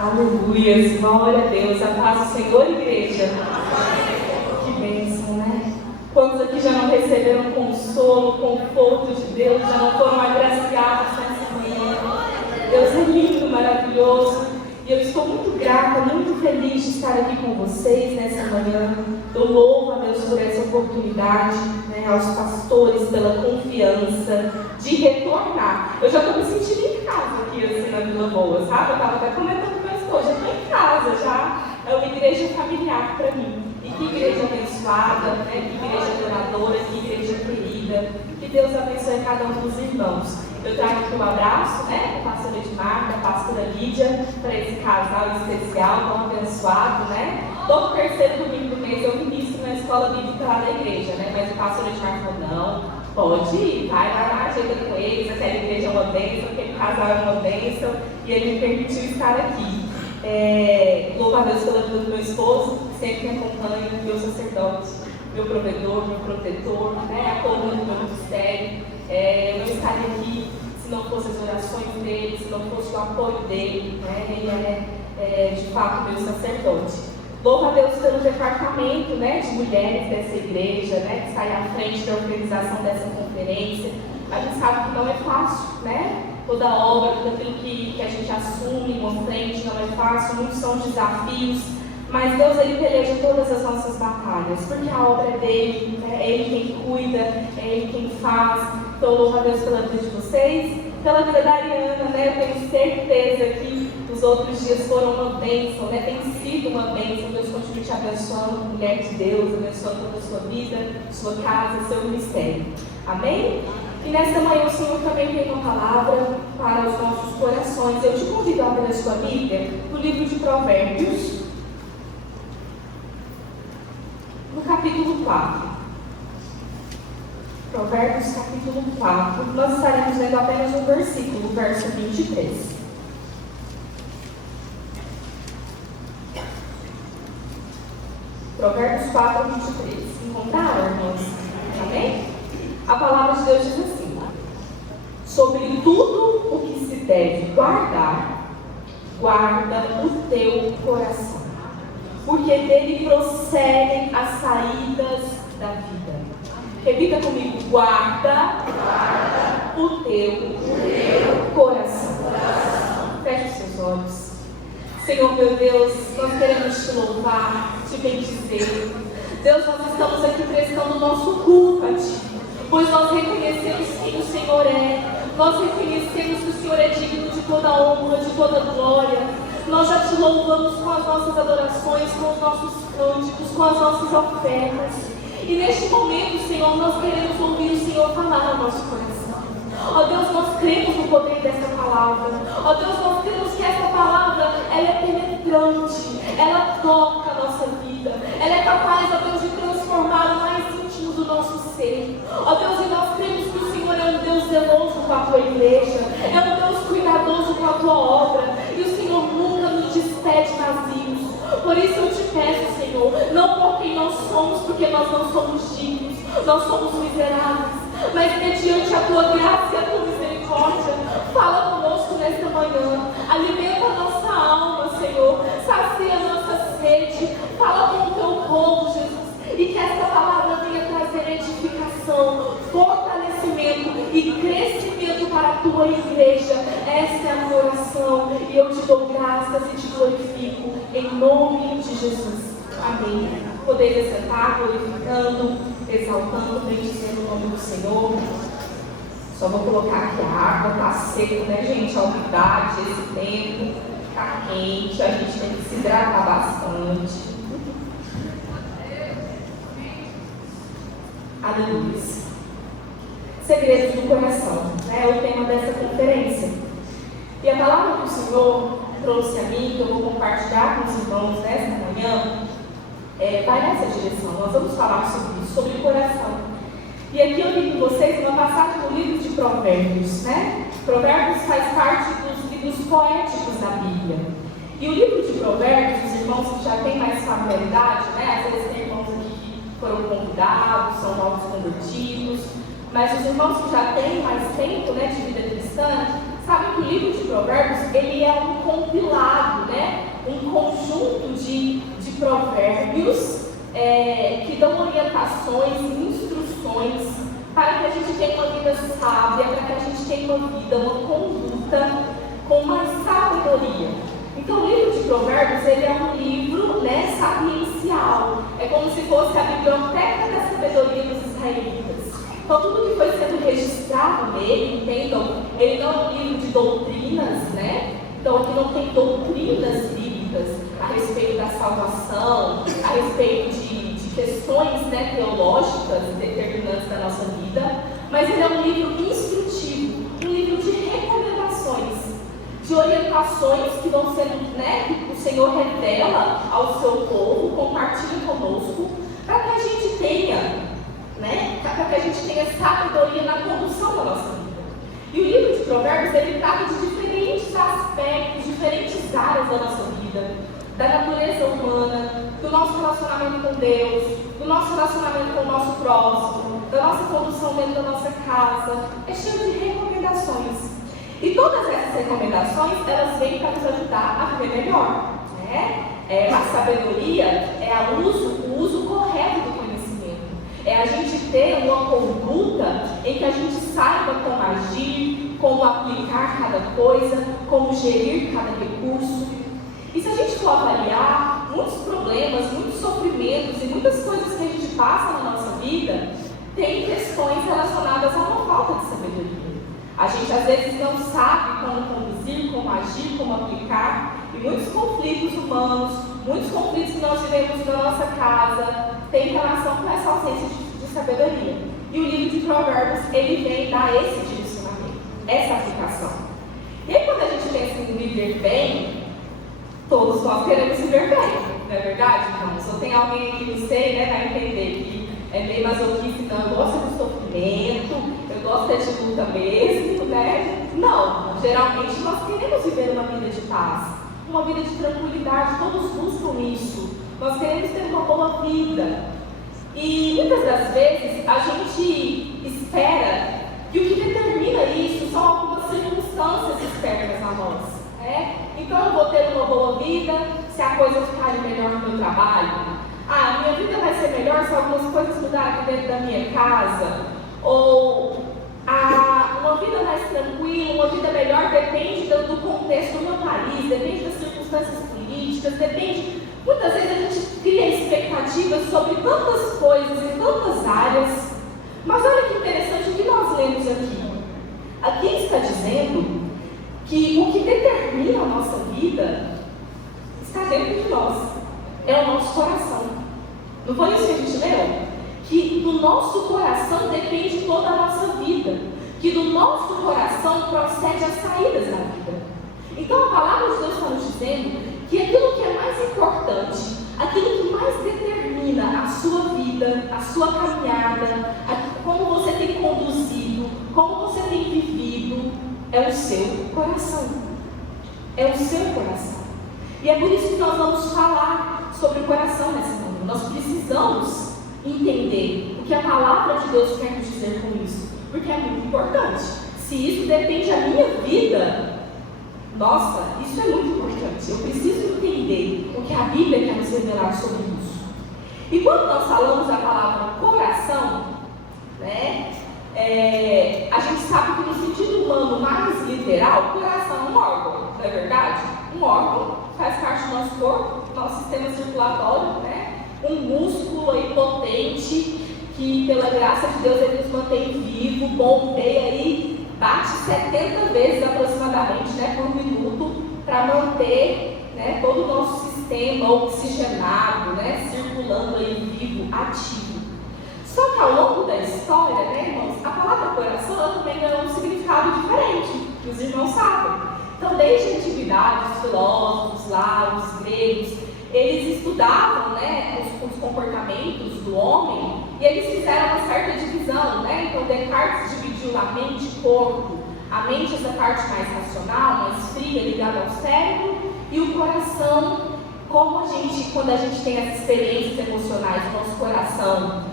Aleluia, glória a Deus, a paz do Senhor, igreja. Que bênção, né? Quantos aqui já não receberam consolo, conforto de Deus, já não foram agraciados nessa manhã? Deus é lindo, maravilhoso. E eu estou muito grata, muito feliz de estar aqui com vocês nessa manhã. Eu louvo a Deus por essa oportunidade, né, aos pastores pela confiança de retornar. Eu já estou me sentindo em casa aqui, assim, na Vila Boa, sabe? Eu estava até comentando com a esposa, já estou em casa, já. É uma igreja familiar para mim. E que igreja abençoada, né? Que igreja adoradora, que igreja querida. Que Deus abençoe cada um dos irmãos. Eu trago aqui um abraço, né, da pastora Edmar, da pastora Lídia, para esse casal especial, tão abençoado, né? Todo terceiro domingo do mês eu ministro na escola bíblica lá da igreja, né? Mas o pastor Edmar falou, não, pode ir, vai lá, ajeita com eles, aquela igreja é uma bênção, aquele casal é uma bênção, e ele me permitiu estar aqui. Louvo a Deus pela vida do meu esposo, que sempre me acompanha, meu sacerdote, meu provedor, meu protetor, né? A coluna do meu ministério. Eu não estaria aqui se não fossem as orações dele, se não fosse o apoio dele, né? Ele é de fato meu sacerdote. Louvo a Deus pelo departamento, né, de mulheres dessa igreja, né, que sai à frente da organização dessa conferência. A gente sabe que não é fácil, né? Toda a obra, tudo aquilo que a gente assume em frente não é fácil, muitos são desafios. Mas Deus, Ele peleja todas as nossas batalhas, porque a obra é dele, né? É Ele quem cuida, é Ele quem faz. Então, louvo a Deus pela vida de vocês, pela vida da Ariana, né? Eu tenho certeza que os outros dias foram uma bênção, né? Tem sido uma bênção. Deus continue te abençoando, mulher de Deus, abençoando toda a sua vida, sua casa, seu ministério. Amém? E nesta manhã o Senhor também tem uma palavra para os nossos corações. Eu te convido a abrir a sua Bíblia no livro de Provérbios, no capítulo 4. Provérbios, capítulo 4. Nós estaremos lendo apenas um versículo, verso 23. Provérbios 4, 23. Encontraram, irmãos? Amém? A palavra de Deus diz assim: sobre tudo o que se deve guardar, guarda o teu coração, porque dele procedem as saídas da vida. Repita comigo: guarda o teu coração. Feche os seus olhos. Senhor meu Deus, nós queremos te louvar, te bendizer. Deus, nós estamos aqui prestando o nosso culto a ti, pois nós reconhecemos quem o Senhor é. Nós reconhecemos que o Senhor é digno de toda honra, de toda glória. Nós já te louvamos com as nossas adorações, com os nossos cânticos, com as nossas ofertas. E neste momento, Senhor, nós queremos ouvir o Senhor falar no nosso coração. Ó Deus, nós cremos no poder dessa palavra. Ó Deus, nós cremos que essa palavra, ela é penetrante, ela toca a nossa vida. Ela é capaz, ó Deus, de transformar o mais íntimo do nosso ser. Ó Deus, e nós cremos que o Senhor é um Deus zeloso com a tua igreja, é um Deus cuidadoso com a tua obra. E o Senhor nunca nos despede vazios. Por isso eu te peço, Senhor, não por quem nós somos, porque nós não somos dignos, nós somos miseráveis, mas mediante a tua graça e a tua misericórdia, fala conosco nesta manhã, alimenta a nossa alma, Senhor, sacia a nossa sede, fala com o teu povo, Jesus, e que esta palavra venha trazer edificação, fortalecimento e crescimento para a tua igreja. Esta é a minha oração, e eu te dou graças e te glorifico, em nome de Jesus. Amém. Podeis sentar, glorificando, exaltando, bendizendo o nome do Senhor. Só vou colocar aqui a água, está seco, né, gente? A umidade, esse tempo está quente, a gente tem que se hidratar bastante. Aleluia. Segredos do coração, né? É o tema dessa conferência. E a palavra que o Senhor trouxe a mim, que eu vou compartilhar com os irmãos nesta manhã, vai nessa direção. Nós vamos falar sobre isso, sobre o coração. E aqui eu li com vocês uma passagem do livro de Provérbios, né? Provérbios faz parte dos livros poéticos da Bíblia. E o livro de Provérbios, os irmãos que já têm mais familiaridade, né? Às vezes tem irmãos aqui que foram convidados, são novos convertidos, mas os irmãos que já têm mais tempo, né, de vida cristã, sabem que o livro de Provérbios, ele é um compilado, né, um conjunto de provérbios que dão orientações, instruções para que a gente tenha uma vida sábia, para que a gente tenha uma vida, uma conduta com mais sabedoria. Então, o livro de Provérbios, ele é um livro, sapiencial. É como se fosse a biblioteca da sabedoria dos israelitas. Então, tudo que foi sendo registrado nele, entendam, ele não é um livro de doutrinas, Então, aqui não tem doutrinas bíblicas a respeito da salvação, a respeito de questões teológicas determinantes da nossa vida, mas ele é um livro instrutivo, um livro de recomendações, de orientações que vão sendo, que o Senhor revela ao seu povo, compartilha conosco, para que a gente tenha, para que a gente tenha sabedoria na condução da nossa vida. E o livro de Provérbios, ele trata de diferentes aspectos, diferentes áreas da nossa vida, da natureza humana, do nosso relacionamento com Deus, do nosso relacionamento com o nosso próximo, da nossa condução dentro da nossa casa. É cheio de recomendações. E todas essas recomendações, elas vêm para nos ajudar a viver melhor. A sabedoria é o uso correto do conhecimento. É a gente ter uma conduta em que a gente saiba como agir, como aplicar cada coisa, como gerir cada recurso. E se a gente for avaliar, muitos problemas, muitos sofrimentos e muitas coisas que a gente passa na nossa vida têm questões relacionadas a uma falta de sabedoria. A gente às vezes não sabe como conduzir, como agir, como aplicar, e muitos conflitos humanos, muitos conflitos que nós vivemos na nossa casa têm relação com essa ausência de sabedoria. E o livro de Provérbios, ele vem dar esse direcionamento, essa aplicação. E aí, quando a gente pensa em viver bem, todos nós queremos viver bem, não é verdade, irmãos? Ou tem alguém aqui, não sei, vai entender que é meio masoquista, então eu gosto do sofrimento, eu gosto de luta mesmo, Não, geralmente nós queremos viver uma vida de paz, uma vida de tranquilidade, todos buscam isso. Nós queremos ter uma boa vida. E muitas das vezes a gente espera que o que determina isso são algumas circunstâncias externas a nós. Então eu vou ter uma boa vida se a coisa ficar melhor no meu trabalho. Minha vida vai ser melhor se algumas coisas mudarem dentro da minha casa. Ou uma vida mais tranquila, uma vida melhor depende do contexto do meu país, depende das circunstâncias políticas, depende. Muitas vezes a gente cria expectativas sobre tantas coisas em tantas áreas. Mas olha que interessante o que nós lemos aqui. Aqui está dizendo que o que determina a nossa vida está dentro de nós, é o nosso coração. Não foi isso que a gente leu? Que do nosso coração depende toda a nossa vida, que do nosso coração procede as saídas da vida. Então a palavra de Deus está nos dizendo que aquilo que é mais importante, aquilo que mais determina a sua vida, a sua caminhada, como você tem conduzido, como você tem vivido, é o seu coração. É o seu coração. E é por isso que nós vamos falar sobre o coração nessa manhã. Nós precisamos entender o que a palavra de Deus quer nos dizer com isso, porque é muito importante. Se isso depende da minha vida, nossa, isso é muito importante. Eu preciso entender o que a Bíblia quer nos revelar sobre isso. E quando nós falamos a palavra coração, a gente sabe que no sentido humano mais literal, o coração é um órgão, não é verdade? Um órgão faz parte do nosso corpo, do nosso sistema circulatório, um músculo aí potente que pela graça de Deus ele nos mantém vivo, bombeia aí, bate 70 vezes aproximadamente por minuto para manter todo o nosso sistema oxigenado, circulando aí vivo, ativo. Só que ao longo da história, irmãos, a palavra coração ela também ganhou um significado diferente, que os irmãos sabem. Então, desde a antiguidade, os filósofos lá, os gregos, eles estudavam os comportamentos do homem e eles fizeram uma certa divisão. Então, Descartes dividiu a mente e corpo. A mente, essa parte mais racional, mais fria, ligada ao cérebro, e o coração, como quando a gente tem as experiências emocionais, o nosso coração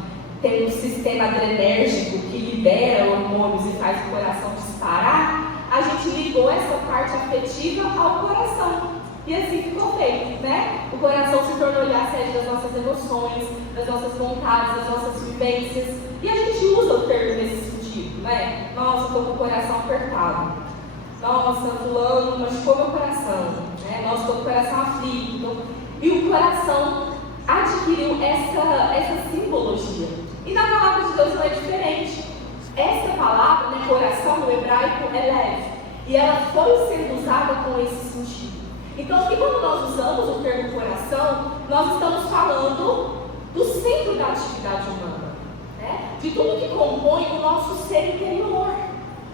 tem um sistema adrenérgico que libera hormônios e faz o coração disparar, a gente ligou essa parte afetiva ao coração. E assim ficou feito, né? O coração se tornou a sede das nossas emoções, das nossas vontades, das nossas vivências. E a gente usa o termo nesse sentido, né? Nossa, estou com o coração apertado. Nossa, fulano machucou meu coração. Né? Nossa, estou com o coração aflito. E o coração adquiriu essa simbologia. E na palavra de Deus não é diferente. Essa palavra, né, coração no hebraico, é leve. E ela foi sendo usada com esse sentido. Então, aqui quando nós usamos o termo coração, nós estamos falando do centro da atividade humana, né? De tudo que compõe o nosso ser interior.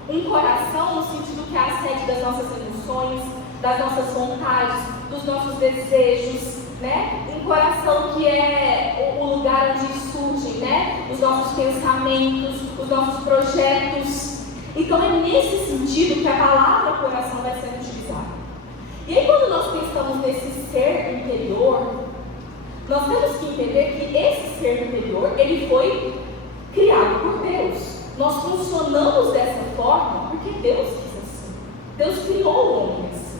Um coração no sentido que é a sede das nossas emoções, das nossas vontades, dos nossos desejos, né? Um coração que é o lugar onde surgem, né, os nossos pensamentos, os nossos projetos. Então é nesse sentido que a palavra coração vai sendo utilizada. E aí quando nós pensamos nesse ser interior, nós temos que entender que esse ser interior, ele foi criado por Deus. Nós funcionamos dessa forma porque Deus quis assim. Deus criou o homem assim.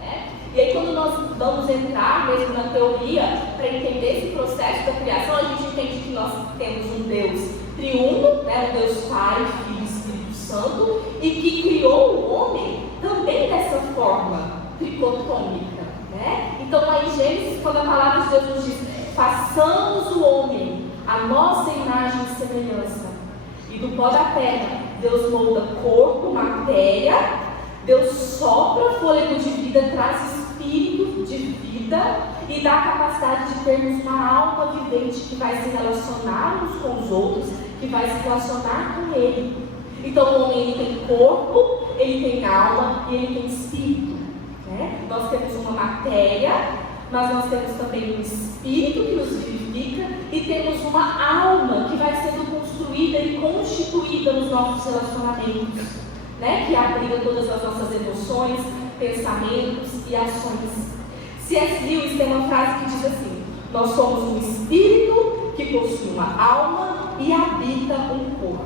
Né? E aí quando nós vamos entrar mesmo na teoria para entender esse processo da criação, a gente entende que nós temos um Deus triuno, né? Um Deus Pai, Filho e Espírito Santo, e que criou o homem também dessa forma tricotômica, né? Então lá em Gênesis, quando a palavra de Deus nos diz: façamos o homem a nossa imagem e semelhança, e do pó da terra Deus molda corpo, matéria, Deus sopra fôlego de vida, traz espírito de vida e dá a capacidade de termos uma alma vivente que vai se relacionar uns com os outros, que vai se relacionar com Ele. Então o homem, ele tem corpo, ele tem alma e ele tem espírito. Né? Nós temos uma matéria, mas nós temos também um espírito que nos vivifica e temos uma alma que vai sendo construída e constituída nos nossos relacionamentos, né? Que abriga todas as nossas emoções, pensamentos e ações. C.S. Lewis tem uma frase que diz assim: nós somos um espírito que possui uma alma e habita um corpo.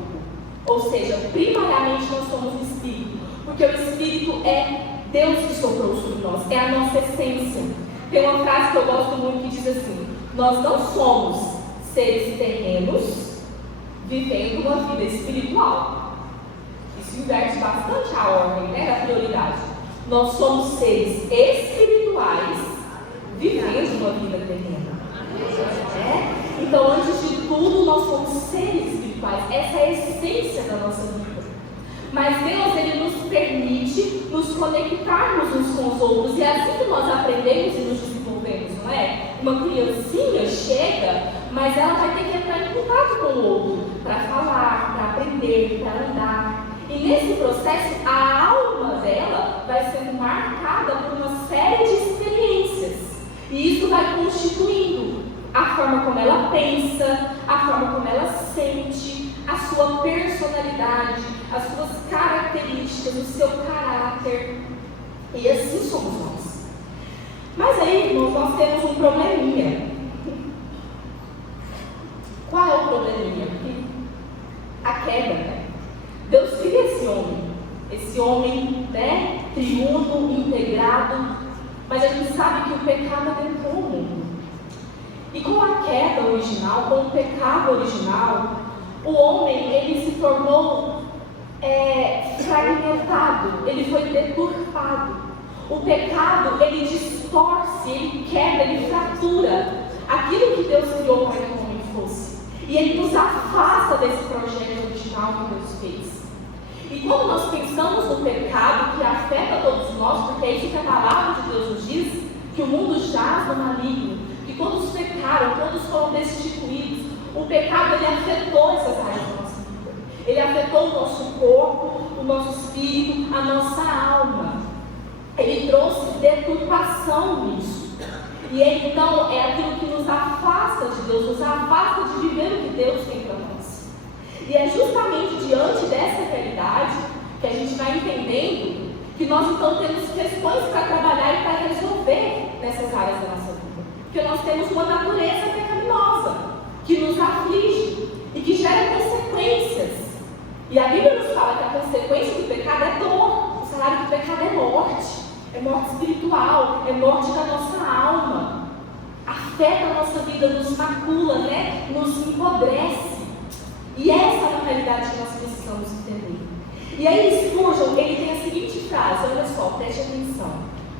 Ou seja, primariamente nós somos um espírito, porque o espírito é Deus que soprou sobre nós, é a nossa essência. Tem uma frase que eu gosto muito que diz assim: nós não somos seres terrenos vivendo uma vida espiritual. Isso inverte bastante a ordem, né, da prioridade. Nós somos seres espirituais vivendo uma vida terrena. Então, antes de tudo, nós somos seres espirituais. Essa é a essência da nossa vida. Mas Deus, Ele nos permite nos conectarmos uns com os outros. E assim que nós aprendemos e nos desenvolvemos, não é? Uma criancinha chega, mas ela vai ter que entrar em contato com o outro para falar, para aprender, para andar. E nesse processo, a alma dela vai sendo marcada por uma série de experiências. E isso vai constituindo a forma como ela pensa, a forma como ela sente, a sua personalidade, as suas características, o seu caráter. E assim somos nós. Mas aí, irmãos, nós temos um probleminha. Qual é o probleminha? A queda, né? Deus cria esse homem, né, triuno, integrado, mas a gente sabe que o pecado adentrou o mundo. E com a queda original, com o pecado original, o homem, ele se tornou fragmentado, ele foi deturpado. O pecado, ele distorce, ele quebra, ele fratura aquilo que Deus criou para que o homem fosse. E ele nos afasta desse projeto original que Deus fez. E quando nós pensamos no pecado que afeta todos nós, porque é isso que a palavra de Deus nos diz, que o mundo jaz no maligno, que todos pecaram, todos foram destituídos, o pecado, ele afetou essas áreas da nossa vida. Ele afetou o nosso corpo, o nosso espírito, a nossa alma. Ele trouxe deturpação nisso. E ele, então, é aquilo que nos afasta de Deus, nos afasta de viver o que Deus tem para nós. E é justamente diante dessa realidade que a gente vai entendendo que nós então temos questões para trabalhar e para resolver nessas áreas da nossa vida. Porque nós temos uma natureza pecaminosa que nos aflige e que gera consequências. E a Bíblia nos fala que a consequência do pecado é dor. O salário do pecado é morte, é morte espiritual, é morte da nossa alma. Afeta a nossa vida, nos macula, né? Nos empobrece. E essa é a realidade que nós precisamos entender. E aí Spurgeon, ele tem a seguinte frase, olha só, preste atenção.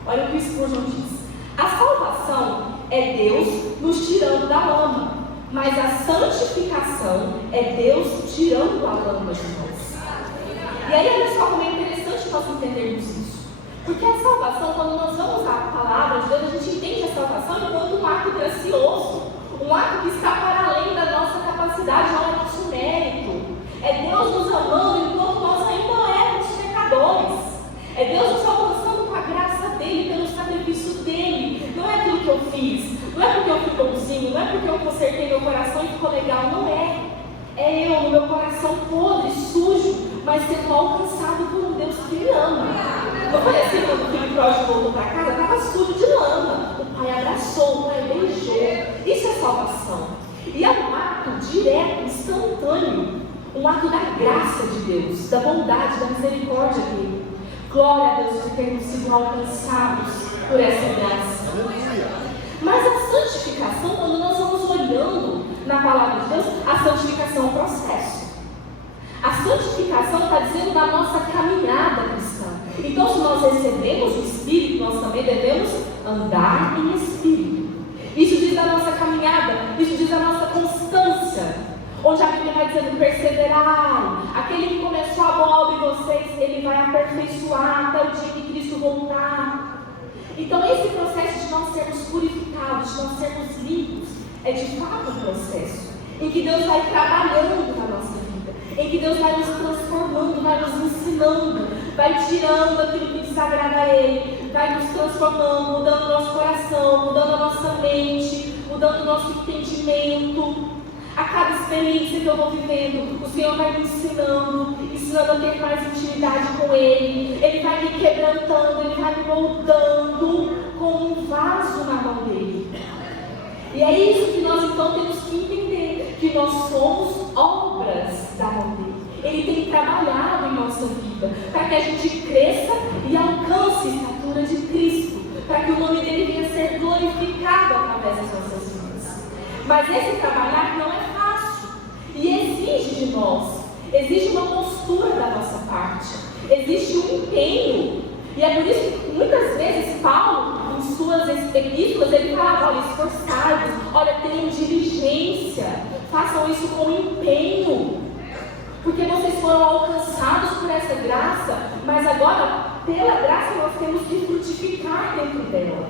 Olha o que o Spurgeon diz. A salvação é Deus nos tirando da lama, mas a santificação é Deus tirando a lama de nós. E aí olha só como é interessante nós entendermos isso. Porque a salvação, quando nós vamos à palavra de Deus, a gente entende a salvação enquanto um ato gracioso, um ato que está para além da nossa capacidade, não é nosso mérito. É Deus nos amando enquanto nós ainda éramos pecadores. É Deus nos alcançando com a graça dele, pelo sacrifício dele. Não é aquilo que eu fiz, não é porque eu fui bonzinho, não é porque eu consertei meu coração e ficou legal, não é. É eu, no meu coração podre, sujo, mas sendo alcançado por um Deus que me ama. Não foi assim quando o filho pródigo voltou para casa, estava sujo de lama. O pai abraçou, o pai beijou. Isso é salvação. E é um ato direto, instantâneo. Um ato da graça de Deus, da bondade, da misericórdia dele. Glória a Deus por termos sido alcançados por essa graça. Mas a santificação, quando nós vamos olhando na palavra de Deus, a santificação é um processo. A santificação está dizendo da nossa caminhada cristã. Então, se nós recebemos o Espírito, nós também devemos andar em Espírito. Isso diz da nossa caminhada, isso diz da nossa constância. Onde a Bíblia vai dizendo, perseverai. Aquele que começou a boa obra em vocês, ele vai aperfeiçoar até o dia que Cristo voltar. Então, esse processo de nós sermos purificados, de nós sermos limpos, é de fato um processo em que Deus vai trabalhando na nossa vida, em que Deus vai nos transformando, vai nos ensinando, vai tirando aquilo que desagrada a Ele, vai nos transformando, mudando o nosso coração, mudando a nossa mente, mudando o nosso entendimento. A cada experiência que eu vou vivendo, o Senhor vai me ensinando a ter mais intimidade com Ele. Ele vai me quebrantando, Ele vai me moldando como um vaso na mão dEle. E é isso que nós então temos que entender, que nós somos obras da mão dEle. Ele tem trabalhado em nossa vida, para que a gente cresça e alcance a estatura de Cristo, para que o nome dEle venha a ser glorificado através das nossas vidas. Mas esse trabalhar não é fácil e exige de nós, exige uma postura da nossa parte, existe um empenho. E é por isso que muitas vezes Paulo, em suas epístolas, ele falava, olha, esforçados, olha, tenham diligência, façam isso com empenho, porque vocês foram alcançados por essa graça, mas agora, pela graça, nós temos que frutificar dentro dela.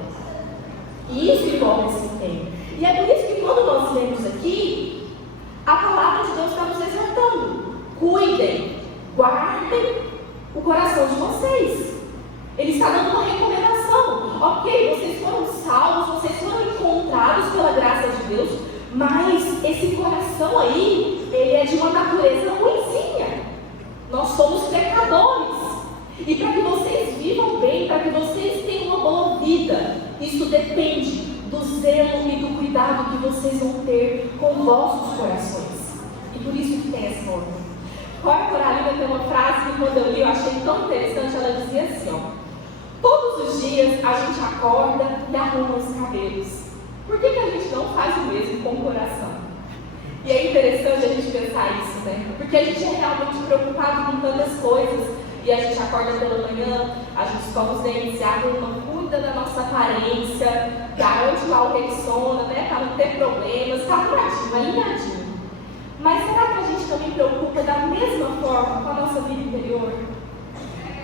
E isso envolve esse empenho. E é por isso que quando nós lemos aqui, a palavra de Deus está nos exortando. Cuidem, guardem o coração de vocês. Ele está dando uma recomendação. Ok, vocês foram salvos, vocês foram encontrados pela graça de Deus, mas esse coração aí, ele é de uma natureza ruinzinha. Nós somos pecadores. E para que vocês vivam bem, para que vocês tenham uma boa vida, isso depende do zelo e do cuidado que vocês vão ter com vossos corações. E por isso que tem essa ordem. Cora Coralina tem uma frase que quando eu li eu achei tão interessante. Ela dizia assim, ó: todos os dias a gente acorda e arruma os cabelos. Por que a gente não faz o mesmo com o coração? E é interessante a gente pensar isso, né? Porque a gente é realmente preocupado com tantas coisas. E a gente acorda pela manhã, a gente escova os dentes, arruma, cuida da nossa aparência, garante lá o Rexona, né? Para não ter problemas, tá arrumadinho, alinhadinho. Mas será que a gente também preocupa da mesma forma com a nossa vida interior?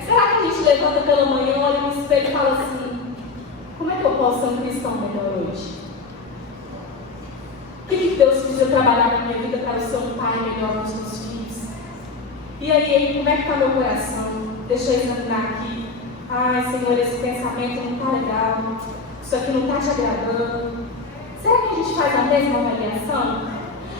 Será que a gente levanta pela manhã, olha no espelho e fala assim: como é que eu posso ser um cristão melhor hoje? O que Deus precisa trabalhar na minha vida para eu ser um pai melhor para os meus filhos? E aí, como é que está meu coração? Deixa eu examinar aqui. Ai, Senhor, esse pensamento não está legal. Isso aqui não está te agradando. Será que a gente faz a mesma avaliação?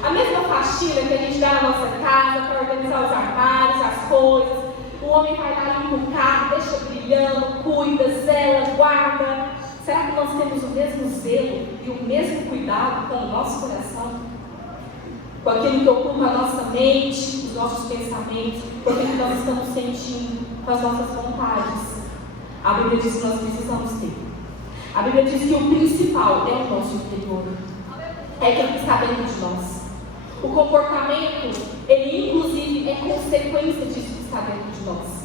A mesma faxina que a gente dá na nossa casa para organizar os armários, as coisas. O homem vai lá, limpa o carro, deixa brilhando, cuida, zela, guarda. Será que nós temos o mesmo zelo e o mesmo cuidado com o nosso coração? Com aquilo que ocupa a nossa mente, os nossos pensamentos, com aquilo que nós estamos sentindo, com as nossas vontades. A Bíblia diz que nós precisamos ter. A Bíblia diz que o principal é o nosso interior. É aquilo que está dentro de nós. O comportamento, ele inclusive é consequência disso que está dentro de nós.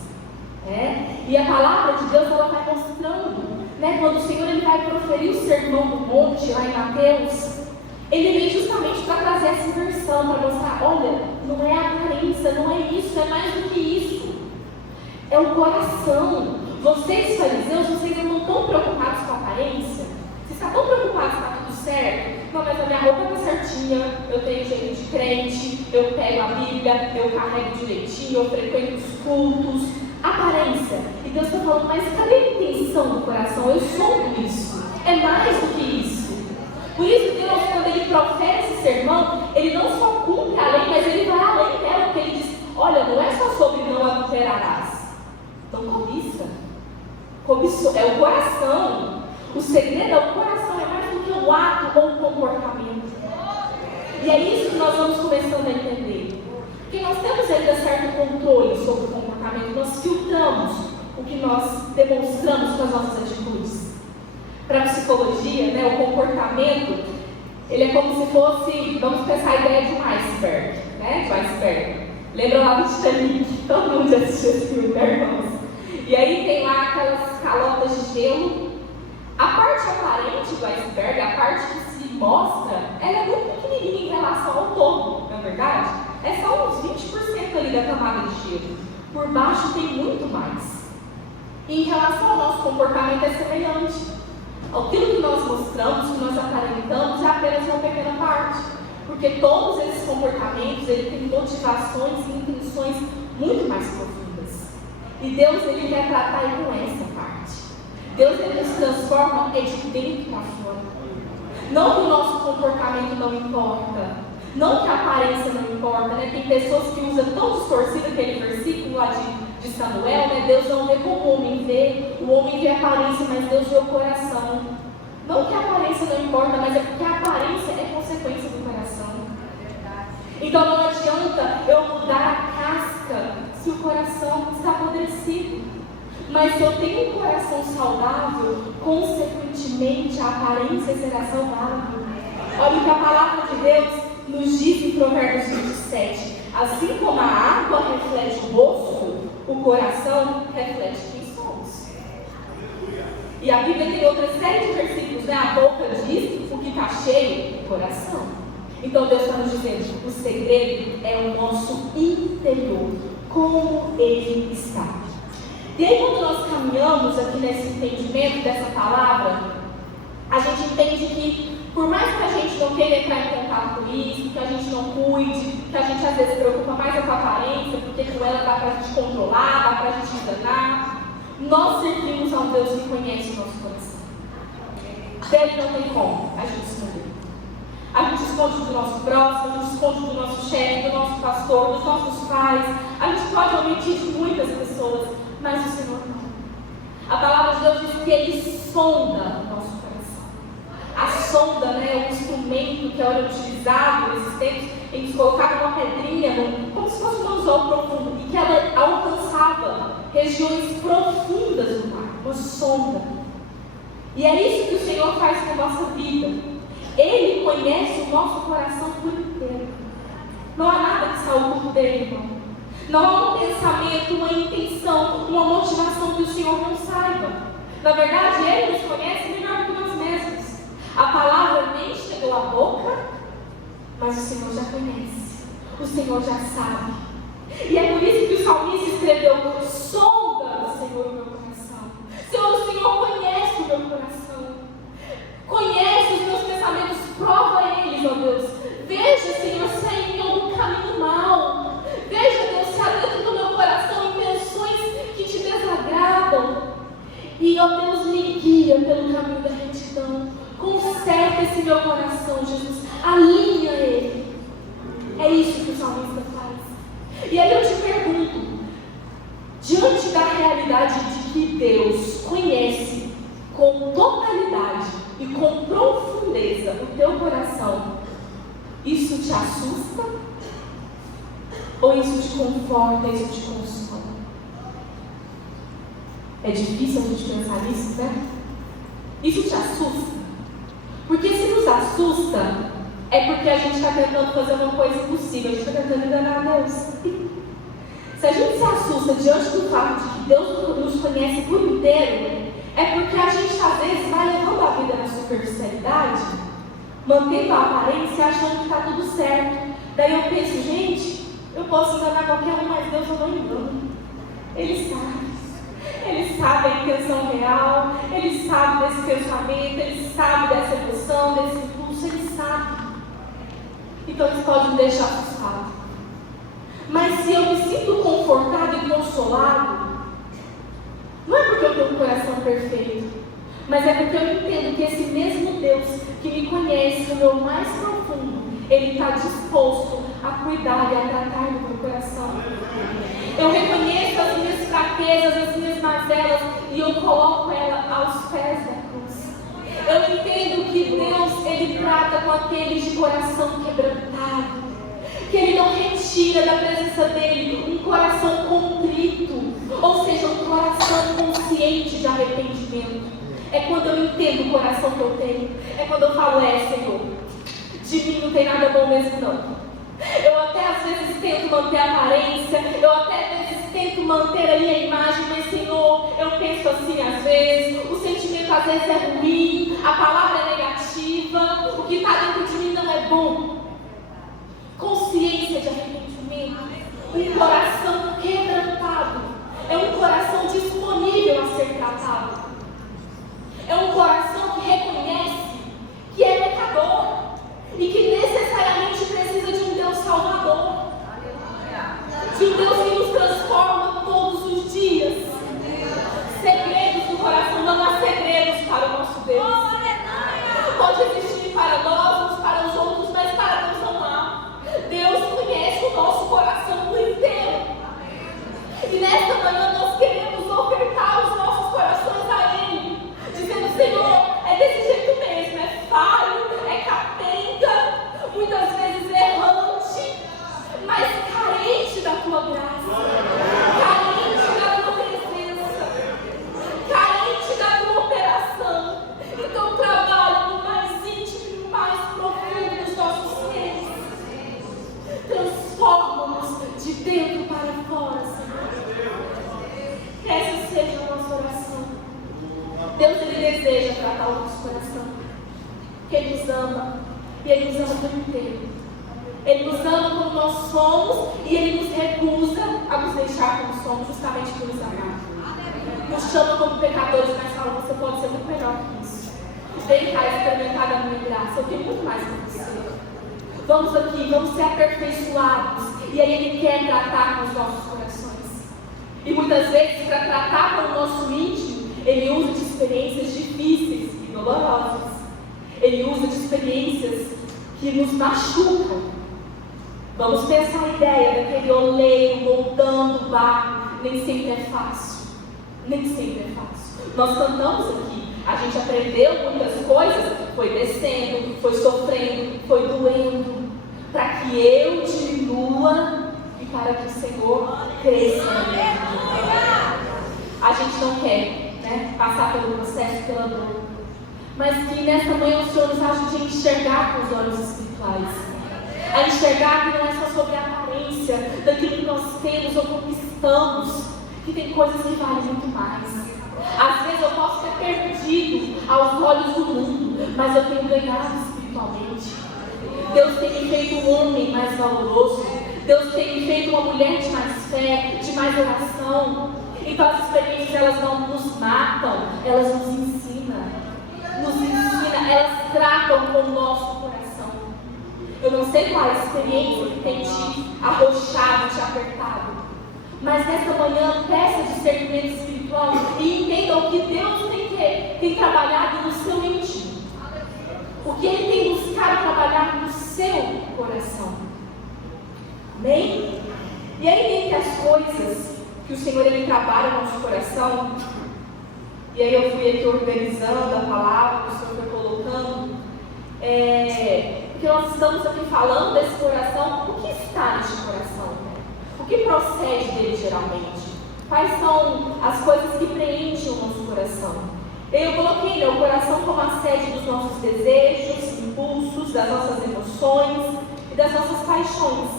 E a palavra de Deus, ela vai mostrando, quando o Senhor ele vai proferir o sermão do monte, lá em Mateus, ele vem justamente para trazer essa inversão, para mostrar, olha, não é a aparência, não é isso, é mais do que isso. É o coração. Vocês, fariseus, vocês não estão preocupados com a aparência? Vocês estão tão preocupados se está tudo certo? Não, mas a minha roupa está certinha, eu tenho jeito de crente, eu pego a Bíblia, eu carrego direitinho, eu frequento os cultos. Aparência. E Deus está falando, mas cadê a intenção do coração? Eu sou isso. É mais do que isso. Por isso Deus, quando Ele profere esse sermão, Ele não só cumpre a lei, mas Ele vai além dela, porque Ele diz, olha, não é só sobre não adulterarás. Então cobiça. Cobiçou. É o coração. O segredo é o coração, é mais do que o ato ou o comportamento. E é isso que nós vamos começando a entender. Porque nós temos ainda certo controle sobre o comportamento, nós filtramos o que nós demonstramos com as nossas atitudes. Para a psicologia, o comportamento, ele é como se fosse, vamos pensar a ideia de um iceberg, de um iceberg. Lembra lá do Titanic? Todo mundo já assistiu esse filme, irmãos? E aí tem lá aquelas calotas de gelo. A parte aparente do iceberg, a parte que se mostra, ela é muito pequenininha em relação ao todo, não é verdade? É só uns 20% ali da camada de gelo. Por baixo tem muito mais. E em relação ao nosso comportamento é semelhante. Aquilo que nós mostramos, que nós aparentamos, é apenas uma pequena parte. Porque todos esses comportamentos, ele tem motivações e intenções muito mais profundas. E Deus, ele quer tratar com essa parte. Deus, ele nos transforma de dentro para fora. Não que o nosso comportamento não importa. Não que a aparência não importa, Tem pessoas que usam tão distorcido aquele versículo lá de Samuel, Deus não vê como o homem vê, o homem vê a aparência, mas Deus vê o coração. Não que a aparência não importa, mas é porque a aparência é consequência do coração. Então não adianta eu mudar a casca se o coração está apodrecido. Mas se eu tenho um coração saudável, consequentemente a aparência será saudável. Olha o que a palavra de Deus nos diz em Provérbios 27. Assim como a água reflete o rosto, o coração reflete quem somos. E a Bíblia tem outra série de versículos, A boca diz o que está cheio, o coração. Então Deus está nos dizendo, o segredo é o nosso interior, como ele está. E aí quando nós caminhamos aqui nesse entendimento dessa palavra, a gente entende que por mais que a gente não queira entrar em contato com isso, que a gente não cuide, que a gente às vezes se preocupa mais com a aparência, porque com ela dá para a gente controlar, dá para a gente enganar, nós servimos a um Deus que conhece o nosso coração. Dele não tem como a gente esconder. A gente esconde do nosso próximo, a gente esconde do nosso chefe, do nosso pastor, dos nossos pais. A gente pode omitir de muitas pessoas, mas o Senhor não. A palavra de Deus diz que Ele sonda o nosso coração. A sonda, é um instrumento que era utilizado nesses tempos. Eles colocavam uma pedrinha, como se fosse um anzol profundo, e que ela alcançava regiões profundas do mar, uma sonda. E é isso que o Senhor faz com a nossa vida. Ele conhece o nosso coração por inteiro. Não há nada que saia oculto dele, irmão. Não há um pensamento, uma intenção, uma motivação que o Senhor não saiba. Na verdade, Ele nos conhece melhor que nós mesmos. A palavra nem chegou à boca, mas o Senhor já conhece. O Senhor já sabe. E é por isso que o salmista escreveu: sonda, Senhor, o meu coração. Senhor, o Senhor conhece o meu coração. Conhece os meus pensamentos, prova eles, ó Deus. Veja, Senhor, se há em mim algum caminho mau. Veja, Deus, se há dentro do meu coração intenções que te desagradam. E, ó Deus, me guia pelo caminho da retidão. Conserta esse meu coração, Jesus. Alinha ele. É isso que o salmista faz. E aí eu te pergunto, diante da realidade de que Deus conhece com totalidade e com profundeza o teu coração, isso te assusta? Ou isso te conforta, isso te consola? É difícil a gente pensar nisso, né? Isso te assusta? Porque se nos assusta, é porque a gente está tentando fazer uma coisa impossível, a gente está tentando enganar Deus. Se a gente se assusta diante do fato de que Deus nos conhece por inteiro, é porque a gente às vezes vai levando a vida na superficialidade, mantendo a aparência, achando que está tudo certo. Daí eu penso, gente, eu posso enganar qualquer um, mas Deus eu não engano. Ele sabe. Ele sabe a intenção real, Ele sabe desse pensamento, Ele sabe dessa emoção, desse impulso, Ele sabe. Então isso pode me deixar assustado. Mas se eu me sinto confortado e consolado, não é porque eu tenho um coração perfeito, mas é porque eu entendo que esse mesmo Deus que me conhece no meu mais profundo, Ele está disposto a cuidar e a tratar do meu coração. Eu reconheço as minhas fraquezas, as minhas mazelas, e eu coloco ela aos pés da cruz. Eu entendo que Deus, Ele trata com aqueles de coração quebrantado, que Ele não retira da presença dEle um coração contrito, ou seja, um coração consciente de arrependimento. É quando eu entendo o coração que eu tenho, é quando eu falo, Senhor, de mim não tem nada bom mesmo não. Eu até às vezes tento manter a aparência, eu até às vezes tento manter ali a imagem, mas Senhor, eu penso assim às vezes, o sentimento às vezes é ruim, a palavra é negativa, o que está dentro de mim não é bom. Consciência de arrependimento, um coração quebrantado, é um coração disponível a ser tratado, é um coração que reconhece que é pecador e que necessariamente precisa de um Deus salvador, de um Deus que nos transforma todos os dias. Segredos do coração, não há segredos para o nosso Deus. Pode existir para nós, uns para os outros, mas para Deus não há. Deus conhece o nosso coração por inteiro. E nesta manhã nós queremos ofertar os nossos corações a Ele, dizendo, Senhor, é desse jeito mesmo, é falho, é capenga, muitas vezes errante, mas carente da Tua graça, carente da Tua presença, carente da Tua operação. Então trabalha no mais íntimo e no mais profundo dos nossos seres. Transforma-nos de dentro para fora, Senhor. Que essa seja a nossa oração. Deus, Ele deseja tratar o nosso coração, porque Ele nos ama, e Ele nos ama por inteiro. Ele nos ama como nós somos, e Ele nos recusa a nos deixar como somos, justamente por nos amar. Nos chama como pecadores, mas fala, você pode ser muito melhor que isso. Vem cá experimentar a minha graça, eu tenho muito mais para você. Vamos aqui, vamos ser aperfeiçoados, e aí Ele quer tratar com os nossos corações. E muitas vezes, para tratar com o nosso íntimo, Ele usa de experiências difíceis e dolorosas. Ele usa de experiências que nos machucam. Vamos pensar a ideia daquele oleiro moldando o barro. Nem sempre é fácil. Nem sempre é fácil. Nós cantamos aqui. A gente aprendeu muitas coisas. Foi descendo, foi sofrendo, foi doendo. Para que eu diminua e para que o Senhor cresça. A gente não quer passar pelo processo, pela dor, mas que nesta manhã o Senhor nos ajude a enxergar com os olhos espirituais, a enxergar que não é só sobre a aparência daquilo que nós temos ou conquistamos, que tem coisas que valem muito mais. Às vezes eu posso ter perdido aos olhos do mundo, mas eu tenho ganhado espiritualmente. Deus tem me feito um homem mais valoroso, Deus tem me feito uma mulher de mais fé, de mais oração. Então as experiências, elas não nos matam, elas nos ensinam, elas tratam com o nosso coração. Eu não sei qual é a experiência que tem te arrochado, te apertado, mas nesta manhã peça discernimento espiritual e entenda o que Deus tem trabalhado no seu íntimo, o que Ele tem buscado trabalhar no seu coração. Amém? E aí, dentre as coisas que o Senhor, Ele trabalha no nosso coração, e aí eu fui aqui organizando a palavra que o Senhor foi colocando, porque nós estamos aqui falando desse coração. O que está neste coração? O que procede dele geralmente? Quais são as coisas que preenchem o nosso coração? Eu coloquei o coração como a sede dos nossos desejos, impulsos, das nossas emoções e das nossas paixões.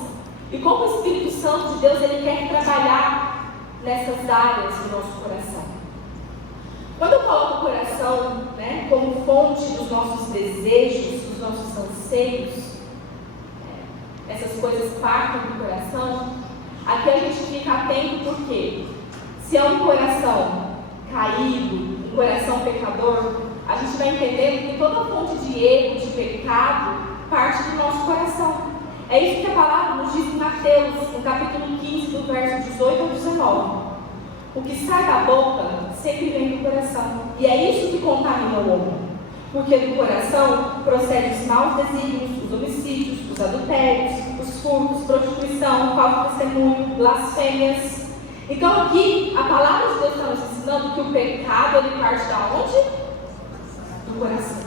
E como o Espírito Santo de Deus, ele quer trabalhar nessas áreas do nosso coração. Quando eu coloco o coração, né, como fonte dos nossos desejos, dos nossos anseios, essas coisas partem do coração, aqui a gente fica atento porque se é um coração caído, um coração pecador, a gente vai entendendo que toda fonte de erro, de pecado, parte do nosso coração. É isso que a palavra nos diz em Mateus, no capítulo 15, do verso 18 ao 19. O que sai da boca sempre vem do coração. E é isso que contamina o homem. Porque do coração procedem os maus desígnios, os homicídios, os adultérios, os furtos, prostituição, falso testemunho, blasfêmias. Então aqui, a palavra de Deus está nos ensinando que o pecado, ele parte da onde? Do coração.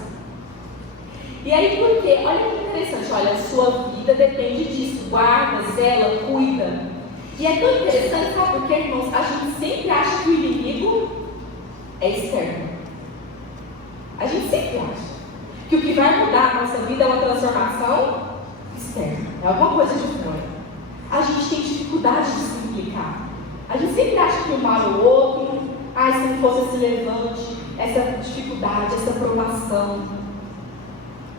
E aí por quê? Olha que interessante, olha, a sua vida depende disso, guarda, zela, cuida. E é tão interessante, sabe por quê, irmãos? A gente sempre acha que o inimigo é externo. A gente sempre acha que o que vai mudar a nossa vida é uma transformação externa, é alguma coisa de fora. A gente tem dificuldade de se implicar. A gente sempre acha que o mal é o outro, se não fosse esse levante, essa dificuldade, essa provação.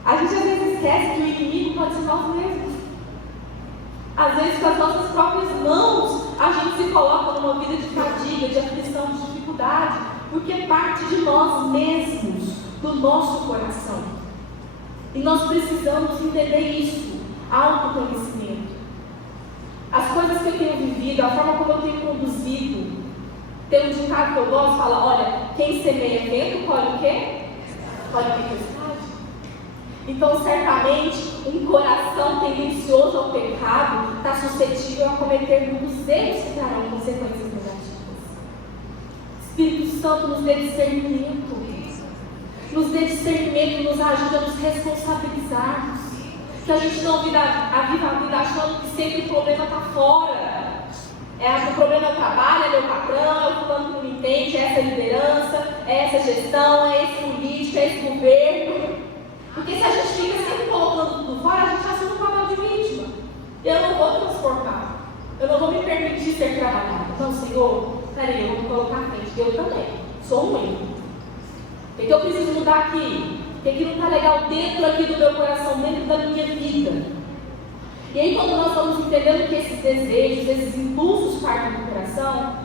A gente às vezes esquece que o inimigo pode ser nós mesmos. Às vezes, com as nossas próprias mãos, a gente se coloca numa vida de fadiga, de aflição, de dificuldade, porque é parte de nós mesmos, do nosso coração. E nós precisamos entender isso, autoconhecimento. As coisas que eu tenho vivido, a forma como eu tenho conduzido. Tem um ditado que eu gosto, fala, olha, quem semeia vento, colhe o quê? Colhe tempestade. Então, certamente, um coração tendencioso ao pecado está suscetível a cometer muitos erros que trarão consequências negativas. Espírito Santo nos dê discernimento. Nos dê discernimento, nos ajuda a nos responsabilizarmos. Que a gente não viva a vida achando que sempre o problema está fora. O problema é o trabalho, é meu patrão, é o fulano que não me entende, é essa liderança, é essa gestão, é esse político, é esse governo. Porque se a gente fica sempre colocando tudo fora, a gente assume o papel de vítima. Eu não vou transformar. Eu não vou me permitir ser trabalhado. Então, Senhor, peraí, eu vou me colocar à frente. Eu também sou ruim. O que eu preciso mudar aqui? O que não está legal dentro aqui do meu coração, dentro da minha vida? E aí, quando nós vamos entendendo que esses desejos, esses impulsos partem do coração,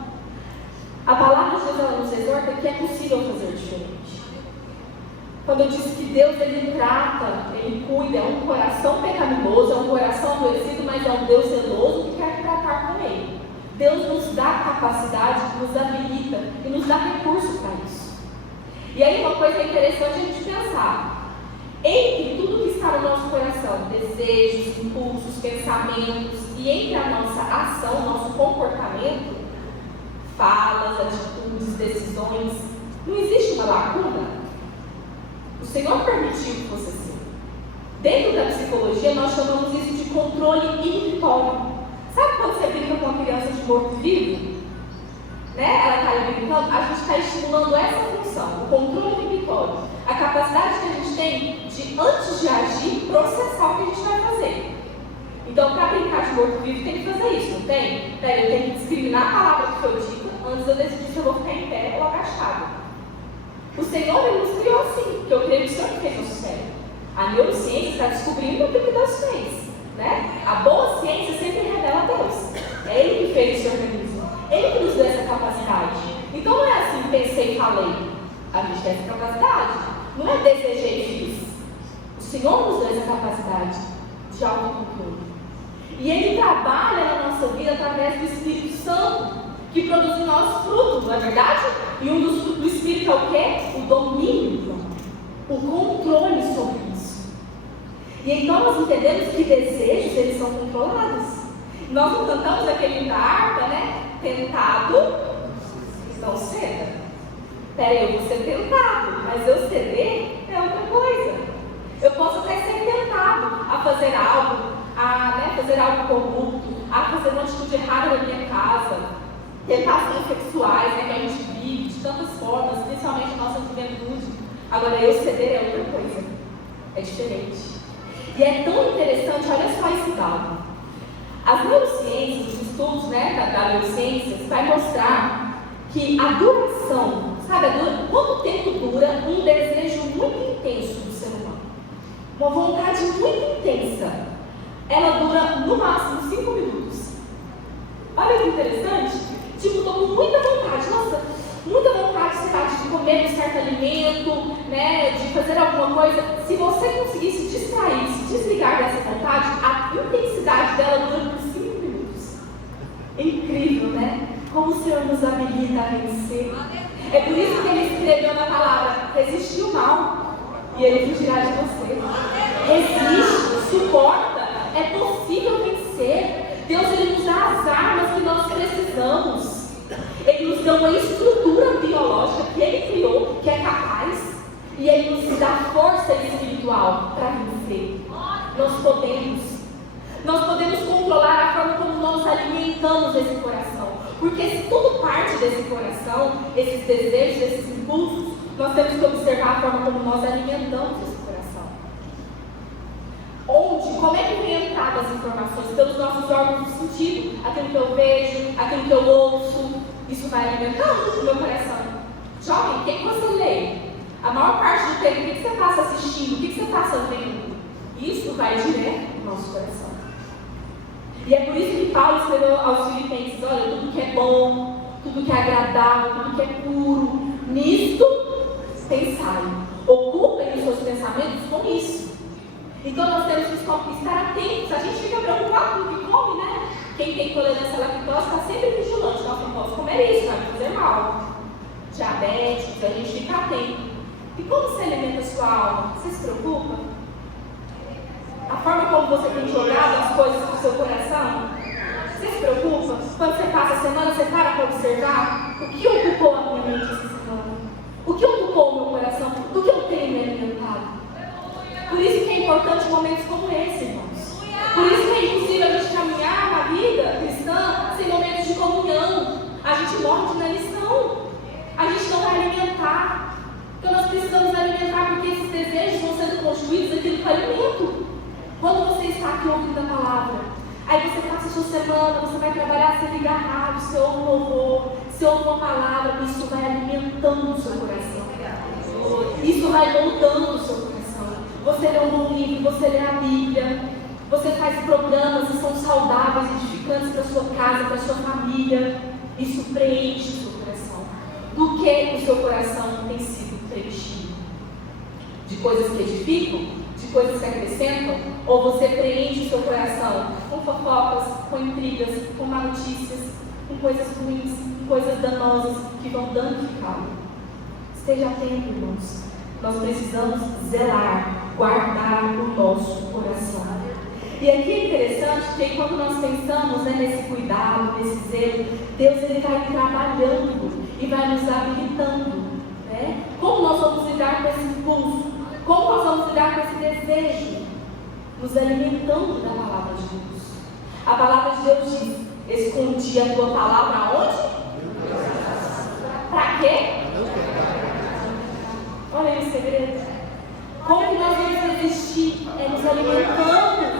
a palavra de Deus ela nos exorta que é possível fazer diferente. Quando eu disse que Deus, ele trata, ele cuida, é um coração pecaminoso, é um coração adoecido, mas é um Deus zeloso que quer tratar com ele. Deus nos dá capacidade, nos habilita e nos dá recurso para isso. E aí uma coisa interessante a gente pensar. Entre tudo que está no nosso coração, desejos, impulsos, pensamentos, e entre a nossa ação, nosso comportamento, falas, atitudes, decisões, não existe uma lacuna. O Senhor permitiu que fosse assim. Dentro da psicologia, nós chamamos isso de controle inibitório. Sabe quando você brinca com uma criança de morto-vivo? Né? Ela está ali brincando, a gente está estimulando essa função, o controle inibitório. A capacidade que a gente tem de, antes de agir, processar o que a gente vai fazer. Então, para brincar de morto-vivo, tem que fazer isso, não tem? Peraí, eu tenho que discriminar a palavra que foi dita antes de eu decidir se eu vou ficar em pé ou agachado. O Senhor, ele nos criou assim, porque eu creio que o Senhor fez nosso cérebro. A neurociência está descobrindo o que Deus fez. Né? A boa ciência sempre revela a Deus. É Ele que fez esse organismo. Ele que nos deu essa capacidade. Então não é assim, pensei e falei. A gente tem essa capacidade. Não é desejei e fiz. O Senhor nos deu essa capacidade de autocontrole. E Ele trabalha na nossa vida através do Espírito Santo, que produz em nós frutos, não é verdade? E um dos frutos do Espírito é o quê? O domínio próprio, o controle sobre isso. E então nós entendemos que desejos, eles são controlados. Nós não cantamos aquele hino da harpa, né? Tentado, não ceda. Peraí, eu vou ser tentado, mas eu ceder é outra coisa. Eu posso até ser tentado a fazer algo, fazer algo corrupto, a fazer uma atitude errada na minha casa. tentações sexuais, né, que a gente vive de tantas formas, principalmente na nossa juventude. Agora, eu ceder é outra coisa, é diferente. E é tão interessante, olha só esse dado. As neurociências, os estudos, né, da neurociência, vai mostrar que a duração, sabe, quanto tempo dura um desejo muito intenso do ser humano? Uma vontade muito intensa. Ela dura no máximo 5 minutos. Olha que interessante. Tipo, estou com muita vontade, nossa, muita vontade, sei lá, de comer um certo alimento, né, de fazer alguma coisa. Se você conseguir se distrair, se desligar dessa vontade, a intensidade dela dura por 5 minutos. É incrível, né? Como o Senhor nos habilita a vencer. É por isso que Ele escreveu na palavra: resistir o mal e Ele fugirá de você. Resiste, suporta, é possível vencer. Deus, Ele nos dá as armas que nós precisamos. Ele nos dá uma estrutura biológica que Ele criou, que é capaz, e Ele nos dá força espiritual para vencer. Nós podemos controlar a forma como nós alimentamos esse coração, porque se tudo parte desse coração, esses desejos, esses impulsos, nós temos que observar a forma como nós alimentamos esse coração. Como é que vem entrada as informações? Pelos nossos órgãos do sentido, aquilo que eu vejo, aquilo que eu ouço, isso vai alimentando o meu coração. Jovem, o que você lê? A maior parte do tempo, o que você passa assistindo, o que você passa vendo? Isso vai direto no nosso coração. E é por isso que Paulo escreveu aos Filipenses: olha, tudo que é bom, tudo que é agradável, tudo que é puro, nisto pensai. Ocupem os seus pensamentos com isso. Então nós temos que estar atentos. A gente fica preocupado com o que come, né? Quem tem intolerância à lactose está sempre vigilante. Nós não podemos comer isso, vai fazer mal. Diabéticos, a gente fica atento. E como você alimenta a sua alma? Você se preocupa? A forma como você tem jogado as coisas para o seu coração? Você se preocupa? Quando você passa a semana, você para observar o que ocupou a minha mente essa semana? O que ocupou o meu coração? Do que eu tenho me alimentado? Por isso que é importante momentos como esse, irmãos. Por isso que é impossível a gente caminhar na vida cristã sem momentos de comunhão. A gente morre de inanição. A gente não vai alimentar. Então nós precisamos alimentar, porque esses desejos vão sendo construídos aquilo que é alimento. Quando você está aqui ouvindo a palavra, aí você passa a sua semana, você vai trabalhar, você liga a rádio, você ouve um louvor, você ouve uma palavra, isso vai alimentando o seu coração. Isso vai moldando o seu coração. Você lê um bom livro, você lê a Bíblia, você faz programas que são saudáveis, edificantes para a sua casa, para a sua família. Isso preenche o seu coração. Do que o seu coração tem sido preenchido? De coisas que edificam? De coisas que acrescentam? Ou você preenche o seu coração com fofocas, com intrigas, com má notícias, com coisas ruins, com coisas danosas que vão danificá-lo? Esteja atento, irmãos. Nós precisamos zelar, guardar o nosso coração. E aqui é interessante que quando nós pensamos, né, nesse cuidado, nesse zelo, Deus, Ele vai trabalhando e vai nos habilitando, né? Como nós vamos lidar com esse impulso? Como nós vamos lidar com esse desejo? Nos alimentando da palavra de Deus. A palavra de Deus diz: escondi a tua palavra aonde? Para quê? Olha aí o segredo. Como que nós vamos resistir? É nos alimentando.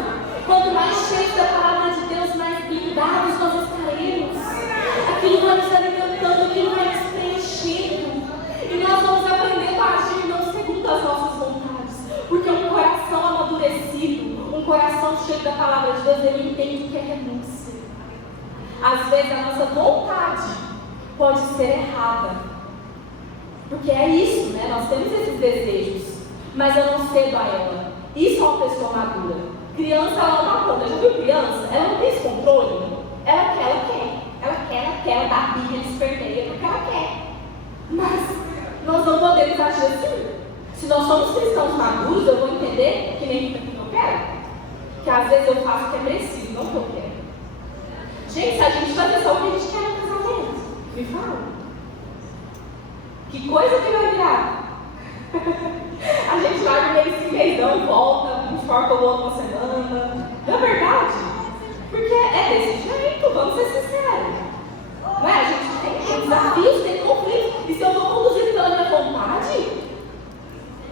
Quanto mais cheios da palavra de Deus, mais blindados nós estaremos. Aquilo vai nos alimentando, aquilo vai nos preenchendo. E nós vamos aprendendo a agir não segundo as nossas vontades. Porque um coração amadurecido, um coração cheio da palavra de Deus, ele entende o que é renúncia. Às vezes a nossa vontade pode ser errada. Porque é isso, né? Nós temos esses desejos, mas eu não cedo a ela. Isso é uma pessoa madura. Criança, ela não dá conta. Já viu criança? Ela não tem esse controle. Ela quer. Ela dá birra, desperteia porque ela quer. Mas nós não podemos agir assim. Se nós somos cristãos maduros, eu vou entender que nem tudo que eu quero. Que às vezes eu faço o que é preciso, não o que eu quero. Gente, se a gente fazer só o que a gente quer no casamento, me fala. Que coisa que vai virar? A gente larga meio esse mêsão, volta, enforca o outro uma semana. Não é verdade? Porque é desse jeito, vamos ser sinceros. Não é? A gente desafios, tem conflitos. E se eu vou conduzido pela minha vontade?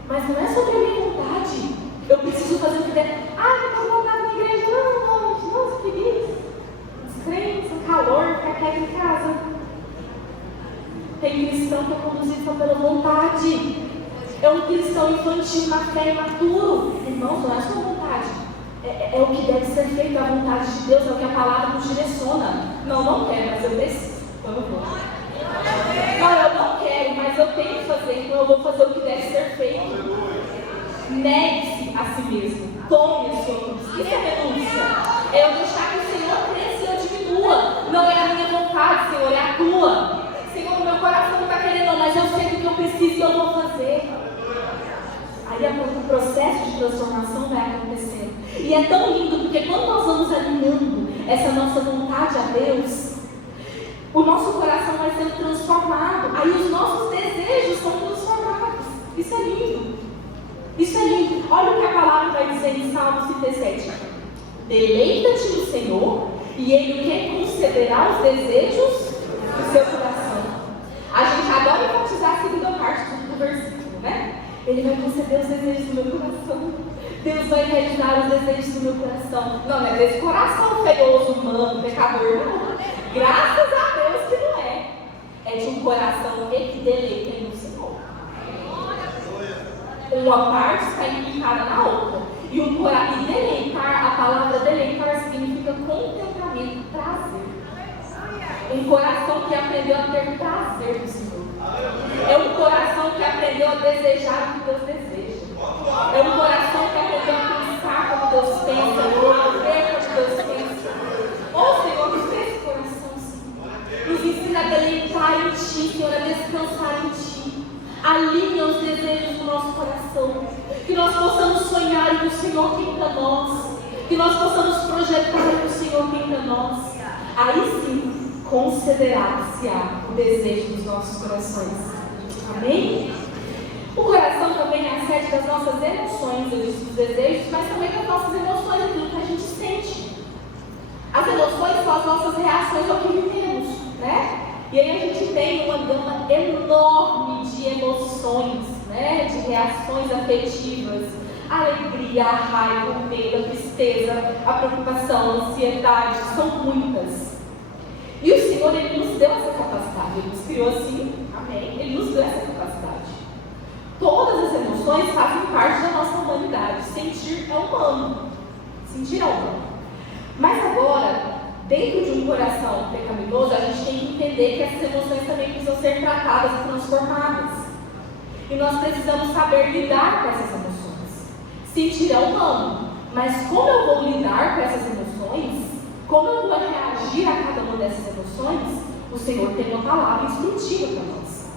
Mas não é sobre a minha vontade. Eu preciso fazer o que der. Eu não vou voltar na igreja. Não, queridos. Os crentes, o calor, ficar quieto em casa. Tem cristão que é conduzido só pela vontade. É um cristão infantil na fé, imaturo. Irmãos, não é a sua vontade. É o que deve ser feito, a vontade de Deus, é o que a palavra nos direciona. Não quero, mas eu preciso. Então eu vou. Eu não quero, mas eu tenho que fazer, então eu vou fazer o que deve ser feito. Negue-se a si mesmo. Tome a sua cruz. Isso é renúncia. É eu deixar que o Senhor cresça e eu diminua. Não é a minha vontade, Senhor, é a tua. Senhor, o meu coração não está querendo, não, mas eu sei do que eu preciso e eu vou fazer. Aí o processo de transformação vai acontecendo. E é tão lindo, porque quando nós vamos alinhando essa nossa vontade a Deus, o nosso coração vai sendo transformado. Aí os nossos desejos são transformados. Isso é lindo. Isso é lindo. Olha o que a palavra vai dizer em Salmos 37. Deleita-te no Senhor, e Ele o que? Concederá os desejos do seu coração. A gente adora enfatizar a segunda parte do versículo, né? Ele vai conceder os desejos do meu coração. Deus vai realizar os desejos do meu coração. Não é desse coração feioso, humano, pecador, não. Graças a Deus que não é. É de um coração que deleita no Senhor. Uma parte está implicada na outra. E deleitar, a palavra deleitar significa contentamento, prazer. Um coração que aprendeu a ter prazer do Senhor. É um coração que aprendeu a desejar o que Deus deseja. É um coração que aprendeu a pensar como Deus pensa, a ver como Deus pensa. Senhor, nos dê esse coração, Senhor. Nos ensina a deleitar em Ti, Senhor, a descansar em Ti. Alinha os desejos do nosso coração. Que nós possamos sonhar e o Senhor tem para nós. Que nós possamos projetar e o Senhor tem para nós. Aí sim, concederá-se-á o desejo dos nossos corações. Amém? O coração também é a sede das nossas emoções, eu disse dos desejos, mas também das nossas emoções, aquilo que a gente sente. As emoções são as nossas reações ao que vivemos, né? E aí a gente tem uma gama enorme de emoções, né? De reações afetivas. A alegria, a raiva, o medo, a tristeza, a preocupação, a ansiedade, são muitas. E o Senhor, Ele nos deu essa capacidade, Ele nos criou assim, amém? Ele nos deu essa capacidade. Todas as emoções fazem parte da nossa humanidade. Sentir é humano. Sentir é humano. Mas agora, dentro de um coração pecaminoso, a gente tem que entender que essas emoções também precisam ser tratadas e transformadas. E nós precisamos saber lidar com essas emoções. Sentir é humano. Mas como eu vou lidar com essas emoções? Como eu vou reagir a cada uma dessas emoções? O Senhor tem uma palavra instrutiva para nós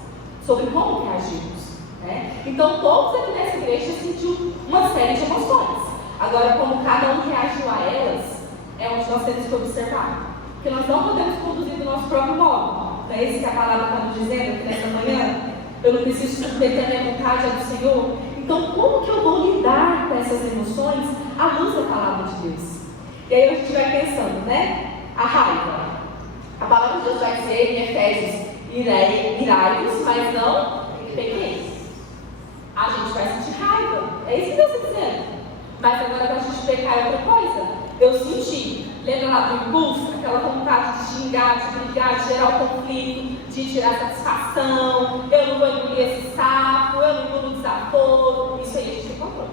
sobre como reagirmos. Então todos aqui nessa igreja sentiu uma série de emoções. Agora, como cada um reagiu a elas, é onde nós temos que observar. Porque nós não podemos conduzir do nosso próprio modo. Não é isso que a palavra está nos dizendo aqui nessa manhã? Eu não preciso submeter a minha vontade ao do Senhor. Então como que eu vou lidar com essas emoções à luz da palavra de Deus? E aí a gente vai pensando, né? A raiva. A palavra de Deus vai dizer em Efésios: irai-vos, mas não pequeis. A gente vai sentir raiva. É isso que Deus está dizendo. Mas agora, para a gente pecar é outra coisa. Eu senti. Lembra lá do impulso? Aquela vontade de xingar, de brigar, de gerar o conflito, de tirar satisfação. Eu não vou engolir esse sapo, eu não engulo o desaforo. Isso aí a gente tem controle.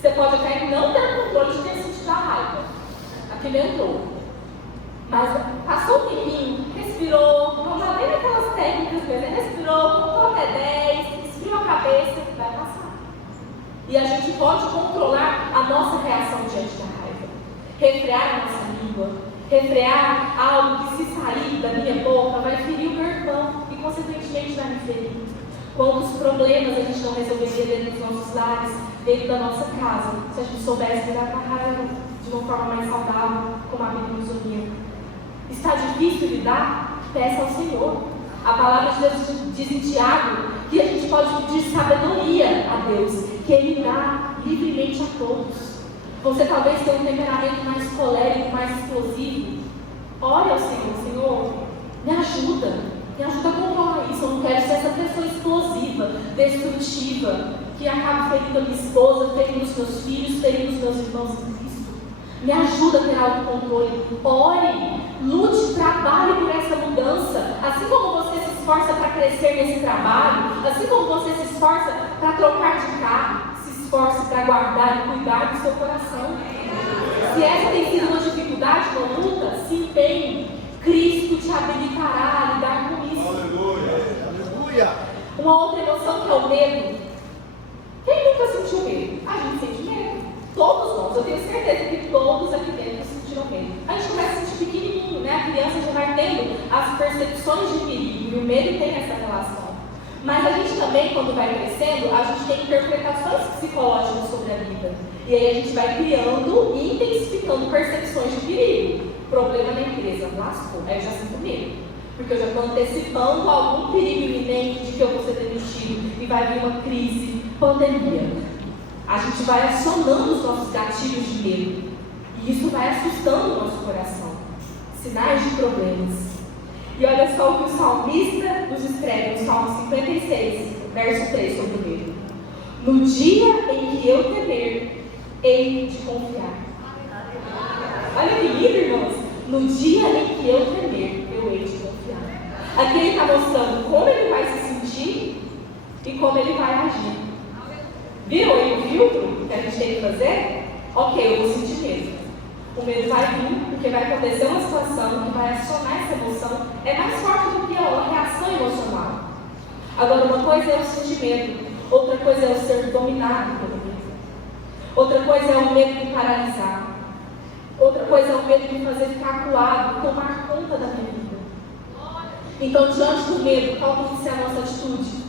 Você pode até não ter controle de ter sentido a raiva. Aquilo entrou. Mas passou um tempinho, respirou, não já nem aquelas técnicas mesmo, né? Respirou, contou até 10, esfriou a cabeça, vai passar. E a gente pode controlar a nossa reação diante da raiva. Refrear a nossa língua, refrear algo que, se sair da minha boca, vai ferir o meu irmão e, consequentemente, vai me ferir. Quantos problemas a gente não resolveria dentro dos nossos lares, dentro da nossa casa, se a gente soubesse lidar com a raiva de uma forma mais saudável, como a Bíblia nos orienta. Está difícil lidar? Peça ao Senhor. A palavra de Deus diz em Tiago que a gente pode pedir sabedoria a Deus, que Ele dá livremente a todos. Você talvez tenha um temperamento mais colérico, mais explosivo. Ore ao Senhor: Senhor, me ajuda. Me ajuda a controlar isso. Eu não quero ser essa pessoa explosiva, destrutiva, que acaba ferindo a minha esposa, ferindo os meus filhos, ferindo os meus irmãos em Cristo. Me ajuda a ter autocontrole. Ore, lute, trabalhe por essa mudança. Assim como você se esforça para crescer nesse trabalho, assim como você se esforça para trocar de carro, se esforce para guardar e cuidar do seu coração. Se essa tem sido uma dificuldade, uma luta, se empenhe. Cristo te habilitará a lidar com isso. Aleluia. Uma outra emoção que é o medo. Quem nunca sentiu medo? A gente sente medo. Todos nós. Eu tenho certeza que todos aqui dentro sentiram medo. A gente começa a sentir pequenininho, né? A criança já vai tendo as percepções de perigo. E o medo tem essa relação. Mas a gente também, quando vai crescendo, a gente tem interpretações psicológicas sobre a vida. E aí a gente vai criando e intensificando percepções de perigo. Problema na empresa, lascou. Aí eu já sinto medo. Porque eu já estou antecipando algum perigo iminente de que eu vou ser demitido e vai vir uma crise, pandemia. A gente vai acionando os nossos gatilhos de medo. E isso vai assustando o nosso coração. Sinais de problemas. E olha só o que o salmista nos escreve no Salmo 56, verso 3, sobre o medo. No dia em que eu temer, hei de confiar. Olha que lindo, irmãos. No dia em que eu temer, eu hei de confiar. Aqui ele está mostrando como ele vai se sentir e como ele vai agir. Viram aí o filtro que a gente tem que fazer? Ok, eu vou sentir medo. O medo vai vir, porque vai acontecer uma situação que vai acionar essa emoção. É mais forte do que a reação emocional. Agora, uma coisa é o sentimento, outra coisa é o ser dominado pelo medo. Outra coisa é o medo de paralisar. Outra coisa é o medo de me fazer ficar acuado, tomar conta da minha vida. Então, diante do medo, qual tem que ser a nossa atitude?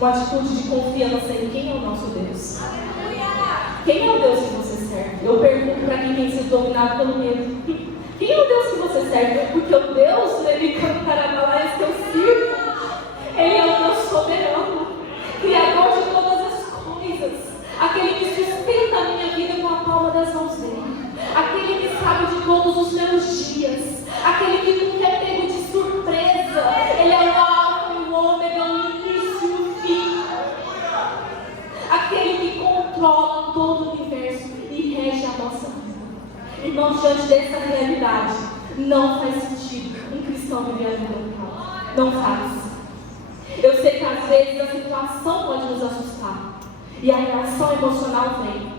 Uma atitude de confiança em quem é o nosso Deus. Quem é o Deus que você serve? Eu pergunto para quem tem sido dominado pelo medo. Quem é o Deus que você serve? Porque o Deus, ele cantará que eu sirvo. Ele é o Deus soberano, Criador de todas as coisas. Aquele que sustenta a minha vida com a palma das mãos dele. Aquele que sabe de todos os meus dias. Aquele que nunca é pego de surpresa. Ele é o Alfa e o Ômega, o início e o fim. Aquele que controla todo o universo e rege a nossa vida. Irmãos, diante dessa realidade, não faz sentido um cristão viver a vida local. Não faz. Eu sei que às vezes a situação pode nos assustar e a reação emocional vem,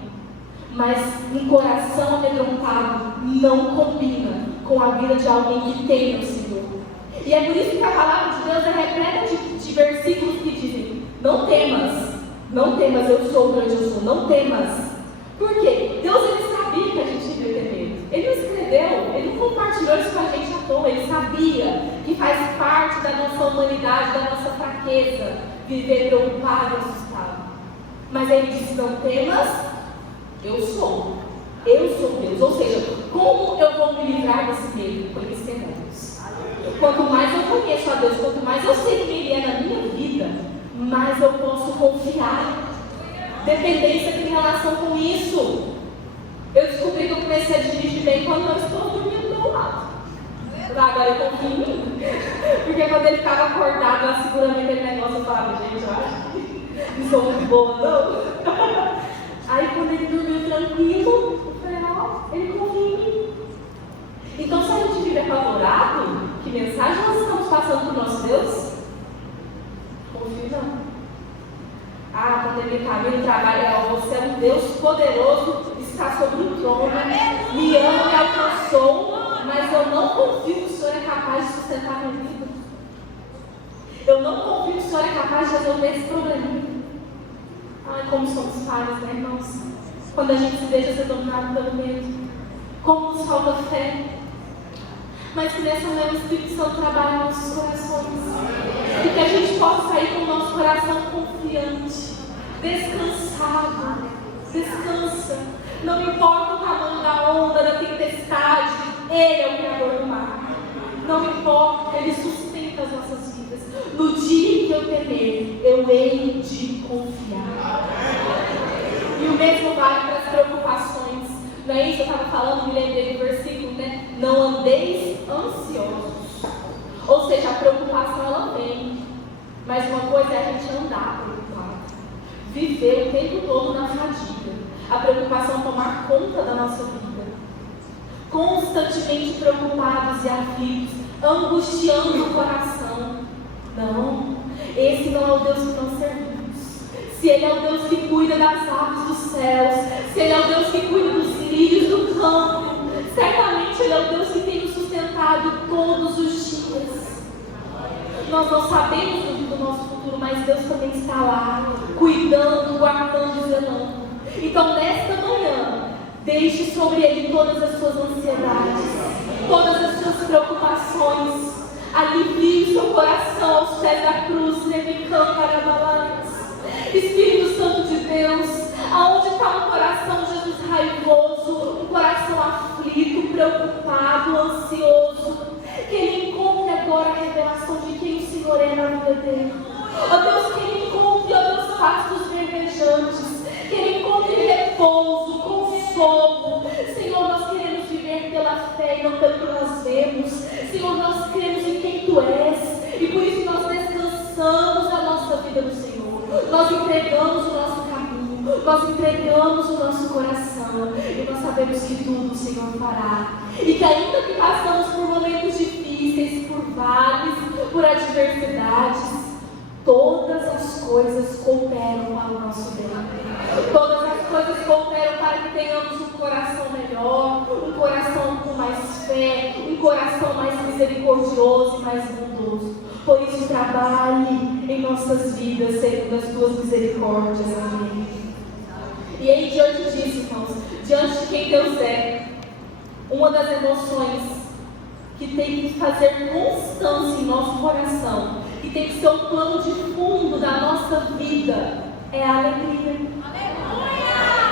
mas um coração amedrontado não combina com a vida de alguém que tem o Senhor. E é por isso que a palavra de Deus é repleta de versículos que dizem: não temas, não temas, eu sou o grande eu sou, não temas. Por quê? Deus, ele sabia que a gente devia ter medo. Ele não escreveu, ele não compartilhou isso com a gente à toa. Ele sabia que faz parte da nossa humanidade, da nossa fraqueza, viver preocupado e assustado. Mas ele disse: não temas, eu sou Deus. Ou seja, como eu vou me livrar desse medo? Conhecendo a Deus. Quanto mais eu conheço a Deus, quanto mais eu sei quem Ele é na minha vida, mais eu posso confiar. Dependência tem relação com isso. Eu descobri que eu comecei a dirigir bem quando eu estou dormindo do meu lado. Agora eu confio em mim. Porque quando ele ficava acordado, lá segurando aquele negócio, eu falava: gente, eu acho que não sou muito boa, não. Aí quando ele dormiu tranquilo, eu falei: ó, ele confia em mim. Então, se a gente vive apavorado, que mensagem nós estamos passando para o nosso Deus? Confio não. Ah, quando ele caminha no trabalho, você é um Deus poderoso, está sobre o trono, me ama, me alcançou, mas eu não confio que o Senhor é capaz de sustentar a minha vida. Eu não confio que o Senhor é capaz de resolver esse problema. Ai, como somos falhos, né, irmãos? Quando a gente se deixa ser dominado pelo medo, como nos falta fé. Mas que nessa manhã o Espírito Santo trabalhe nos nossos corações. E que a gente possa sair com o nosso coração confiante, descansado. Descansa. Não importa o tamanho da onda, da tempestade, Ele é o Criador do mar. Não importa, Ele sustenta as nossas vidas. No dia em que eu temer, eu hei de confiar. E o mesmo vale para as preocupações. Não é isso? Eu estava falando, me lembrei do versículo, né? Não andeis ansiosos. Ou seja, a preocupação ela vem, mas uma coisa é a gente andar preocupado, viver o tempo todo na fadiga, a preocupação tomar conta da nossa vida, constantemente preocupados e aflitos, angustiando o coração. Não, esse não é o Deus que nós servimos. Se Ele é o Deus que cuida das aves dos céus, se Ele é o Deus que cuida dos lírios do campo, certamente Ele é o Deus que tem nos sustentado todos os dias. Nós não sabemos do nosso futuro, mas Deus também está lá, cuidando, guardando e zelando. Então, nesta manhã, deixe sobre Ele todas as suas ansiedades, todas as suas preocupações, alivie o seu coração aos pés da cruz, Espírito Santo de Deus, aonde está um coração, Jesus, raivoso, um coração aflito, preocupado, ansioso, que Ele encontre agora a revelação de quem o Senhor é na vida dele. Ó Deus, que Ele encontre, ó Deus, pastos verdejantes, que Ele encontre repouso, consolo. Senhor, nós queremos viver pela fé e não pelo que nós vemos. Senhor, nós cremos em quem Tu és, e por isso nós descansamos a nossa vida no Senhor. Nós entregamos o nosso caminho, nós entregamos o nosso coração, e nós sabemos que tudo o Senhor fará. E que ainda que passamos por momentos difíceis, por vales, por adversidades, todas as coisas cooperam para o nosso bem. Todas as coisas cooperam para que tenhamos um coração melhor, um coração com mais fé, um coração mais misericordioso e mais bondoso. Por isso, trabalhe em nossas vidas segundo as Tuas misericórdias. Amém. E aí, diante disso, irmãos, diante de quem Deus é, uma das emoções que tem que fazer constância em nosso coração, que tem que ser o plano de fundo da nossa vida, é a alegria.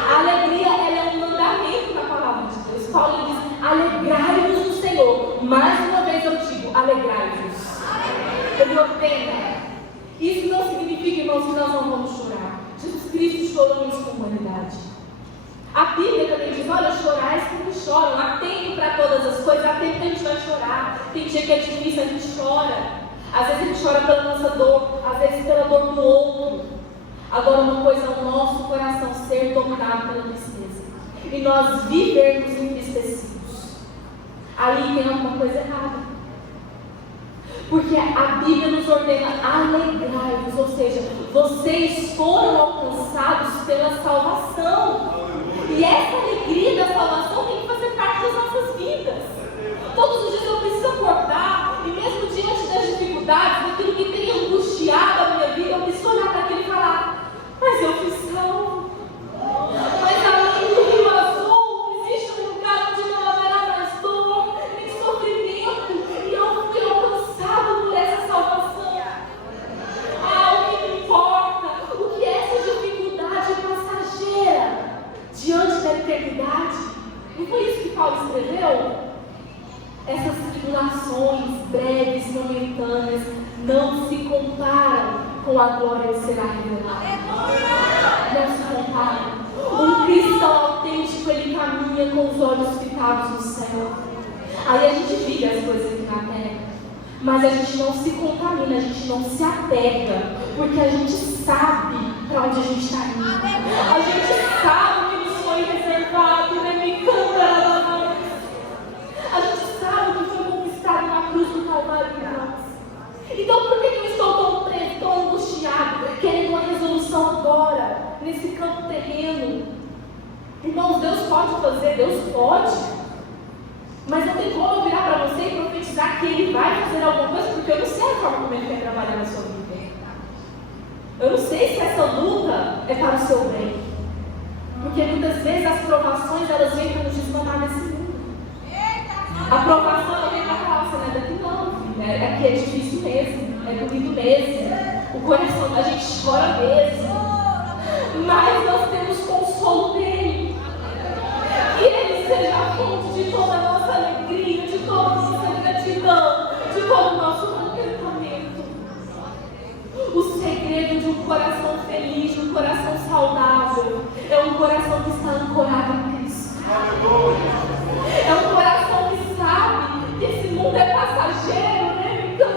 A alegria, ela é um mandamento na palavra de Deus. Paulo diz: alegrai-vos no Senhor. Mais uma vez eu digo: alegrai-vos. Ele ordena. Isso não significa, irmãos, que nós não vamos chorar. Jesus Cristo chorou isso com humanidade. A Bíblia também diz: olha, chorais como choram. Há tempo para todas as coisas. Há tempo que a gente vai chorar. Tem dia que é difícil, a gente chora. Às vezes a gente chora pela nossa dor, às vezes pela dor do outro. Agora, uma coisa é o nosso coração ser dominado pela tristeza e nós vivermos entristecidos. Aí tem alguma coisa errada. Porque a Bíblia nos ordena alegrai-vos, ou seja, vocês foram alcançados pela salvação. E essa alegria da salvação tem que fazer parte das nossas vidas. Todos os dias eu preciso acordar, e mesmo diante das dificuldades, daquilo que tem angustiado a minha vida, eu preciso olhar para aquilo e falar: mas eu fui salvo. Mas além do rio azul, existe um lugar onde não haverá mais dor, nem sofrimento, e eu fui alcançado por essa salvação. Ah, o que me importa? O que é essa dificuldade passageira diante da eternidade? Não foi isso que Paulo escreveu? Essas tribulações breves, momentâneas, não se comparam com a glória que será revelada. Não se comparam. Um cristão autêntico, ele caminha com os olhos fitados no céu. Aí a gente vive as coisas aqui na terra, mas a gente não se contamina, a gente não se apega, porque a gente sabe para onde a gente está indo. A gente sabe o que nos foi reservado, né? Me canta. A gente sabe o que foi conquistado na cruz do Calvário em nós. Então, por que eu estou tão preso, tão angustiado, querendo uma resolução agora, nesse campo terreno? Irmãos, Deus pode fazer, Deus pode. Mas não tem como eu virar para você e profetizar que Ele vai fazer alguma coisa, porque eu não sei a forma como Ele quer trabalhar na sua vida. Eu não sei se essa luta é para o seu bem. Porque muitas vezes as provações, elas vêm para nos desmandar desse mundo. A provação vem para falar: você não é daqui não, filho. Aqui é difícil mesmo, é doído mesmo, o coração da gente chora mesmo, mas nós temos consolo dele. Que Ele seja a fonte de toda a nossa alegria, de toda a nossa gratidão, de todo o nosso contentamento. O segredo de um coração feliz, de um coração saudável, é um coração que está ancorado em Cristo. É um coração que sabe que esse mundo é passageiro, né? Então,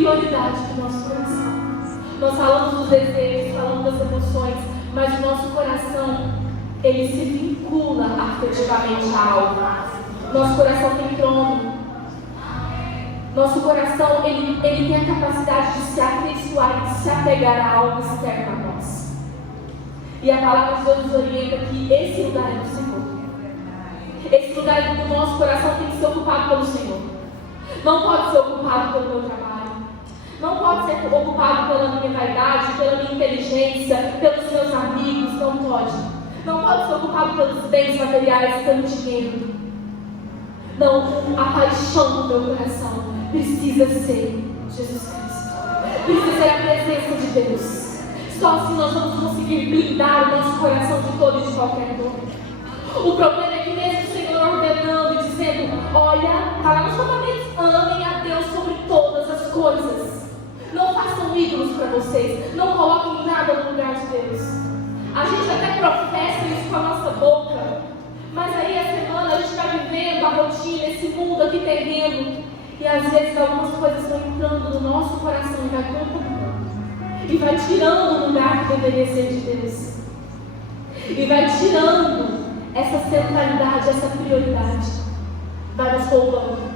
prioridade do nosso coração. Nós falamos dos desejos, falamos das emoções, mas o nosso coração, ele se vincula afetivamente a algo. Nosso coração tem trono. Nosso coração, ele tem a capacidade de se afeiçoar, de se apegar a algo externo a nós. E a palavra de Deus nos orienta que esse lugar é do Senhor. Esse lugar do nosso coração tem que ser ocupado pelo Senhor. Não pode ser ocupado pelo meu trabalho. Não pode ser ocupado pela minha vaidade, pela minha inteligência, pelos meus amigos. Não pode. Não pode ser ocupado pelos bens materiais, pelo dinheiro. Não, a paixão do meu coração precisa ser Jesus Cristo. Precisa ser a presença de Deus. Só assim nós vamos conseguir blindar o nosso coração de todo e de qualquer dor. O problema é que mesmo o Senhor ordenando e dizendo, olha, está lá nos mandamentos, amem a Deus sobre todas as coisas. Não façam ídolos para vocês. Não coloquem nada no lugar de Deus. A gente até professa isso com a nossa boca. Mas aí a semana a gente vai vivendo a rotina, esse mundo aqui terreno. E às vezes algumas coisas vão entrando no nosso coração e vai contaminando. E vai tirando o lugar que deveria ser de Deus. E vai tirando essa centralidade, essa prioridade. Vai nos roubando.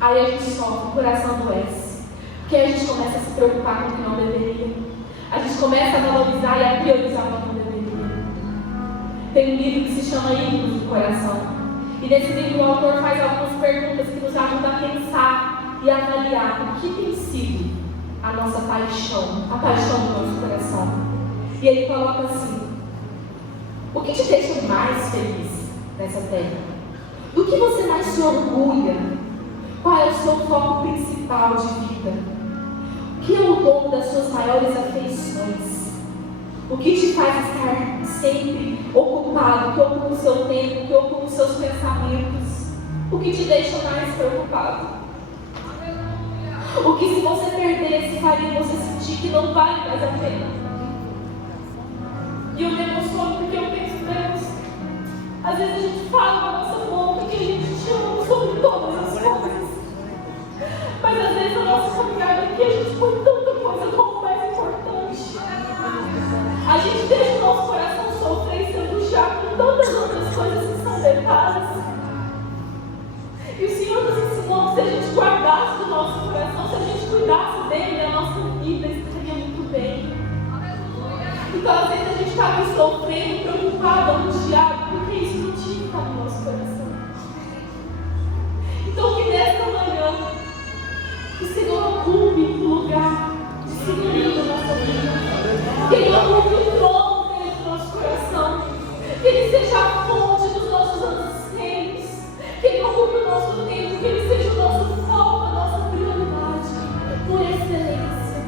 Aí a gente sofre, o coração adoece. Porque a gente começa a se preocupar com o que não deveria. A gente começa a valorizar e a priorizar o que não deveria. Tem um livro que se chama Ídolos do Coração. E nesse livro o autor faz algumas perguntas que nos ajudam a pensar e avaliar o que tem sido a nossa paixão, a paixão do nosso coração. E ele coloca assim: o que te deixa mais feliz nessa terra? Do que você mais se orgulha? Qual é o seu foco principal de vida? O que é o dom das suas maiores afeições? O que te faz estar sempre ocupado? O que ocupa o seu tempo? O que ocupa os seus pensamentos? O que te deixa mais preocupado? O que se você perdesse faria você sentir que não vale mais a pena? E eu me emociono porque eu penso, Deus, às vezes a gente fala com a nossa boca que a gente te ama sobre todas as coisas. Mas às vezes a nossa caminhada aqui a gente põe tanta coisa como mais importante. A gente deixa o nosso coração sofrer e se angustiar com tantas outras coisas que são detalhes. E o Senhor nos ensinou que se a gente guardasse do nosso coração, se a gente cuidasse dele, a nossa vida estaria muito bem. Então às vezes a gente está aqui sofrendo, preocupado, angustiado, porque isso não tinha que estar no nosso coração. Então que nesta manhã, que o Senhor ocupe o lugar de senhoria da nossa vida. Que Ele ocupe o trono dentro do nosso coração. Que Ele seja a fonte dos nossos anseios. Que Ele ocupe o nosso tempo. Que Ele seja o nosso foco, a nossa prioridade, por excelência.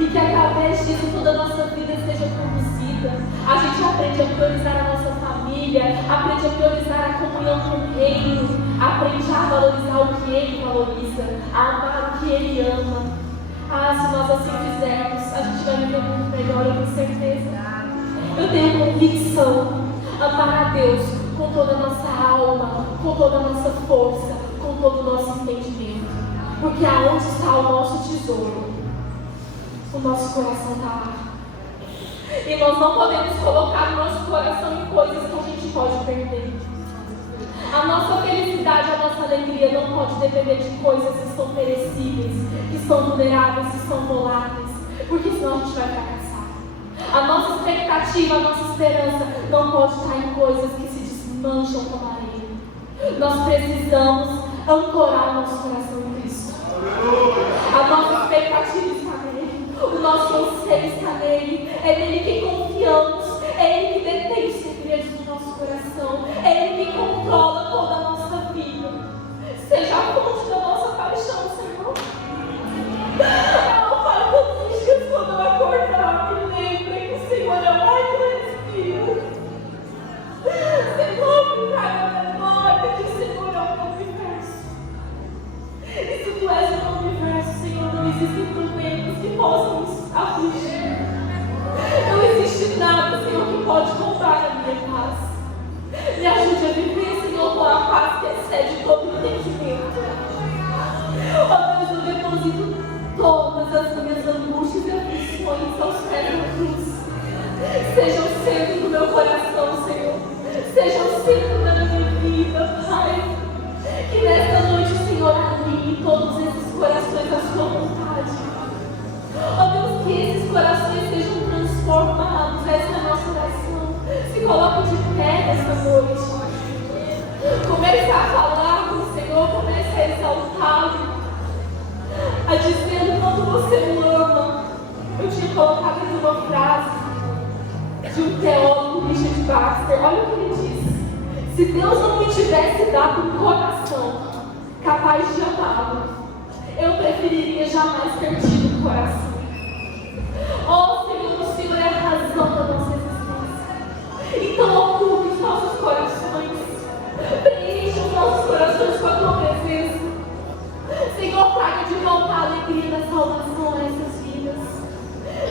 E que através disso toda a nossa vida seja conduzida. A gente aprende a priorizar a nossa família, aprende a priorizar a comunhão com o reino. Aprende a valorizar o que Ele valoriza, a amar o que Ele ama. Se nós assim fizermos, a gente vai viver muito melhor, eu tenho certeza. Eu tenho convicção. Amar a Deus com toda a nossa alma, com toda a nossa força, com todo o nosso entendimento. Porque aonde está o nosso tesouro, o nosso coração está lá. E nós não podemos colocar o nosso coração em coisas que a gente pode perder. A nossa felicidade, a nossa alegria não pode depender de coisas que são perecíveis, que são vulneráveis, que são voláteis, porque senão a gente vai fracassar. A nossa expectativa, a nossa esperança não pode estar em coisas que se desmancham como areia. Nós precisamos ancorar o nosso coração em Cristo. A nossa expectativa está nele, o nosso anseio está nele, é nele que confiamos, é ele que detém os segredos do nosso coração, é ele que controla toda a nossa vida. Seja a fonte da nossa paixão, Senhor. Pai, todos os dias quando eu acordar, me lembre que o Senhor é o ar que eu respiro. Senhor, me traga a memória que o Senhor é o meu universo. E se Tu és o meu universo, Senhor, não existem problemas que possam nos afligir. Não existe nada, Senhor, que pode roubar a minha paz. Me ajude a viver, Senhor, com a paz que excede todo o entendimento. Ó Deus, eu deposito todo Seja o centro do meu coração, Senhor. Seja o centro da minha vida, Pai. Que nesta noite o Senhor alinhe todos esses corações à sua vontade. Ó Deus, que esses corações sejam transformados. Essa é a nossa oração. Se coloque de pé nesta noite. Comece a falar com o Senhor, comece a exaltá-lo, a dizer o quanto você o ama. Eu tinha colocado aqui uma frase de um teólogo, Richard Baxter. Olha o que ele diz: se Deus não me tivesse dado um coração capaz de amá-lo, eu preferiria jamais ter tido um coração. Oh Senhor, o Senhor é a razão da nossa existência. Então ocupe os nossos corações, preencha os nossos corações com a tua presença. Senhor, traga de volta a alegria da salvação a essas vidas.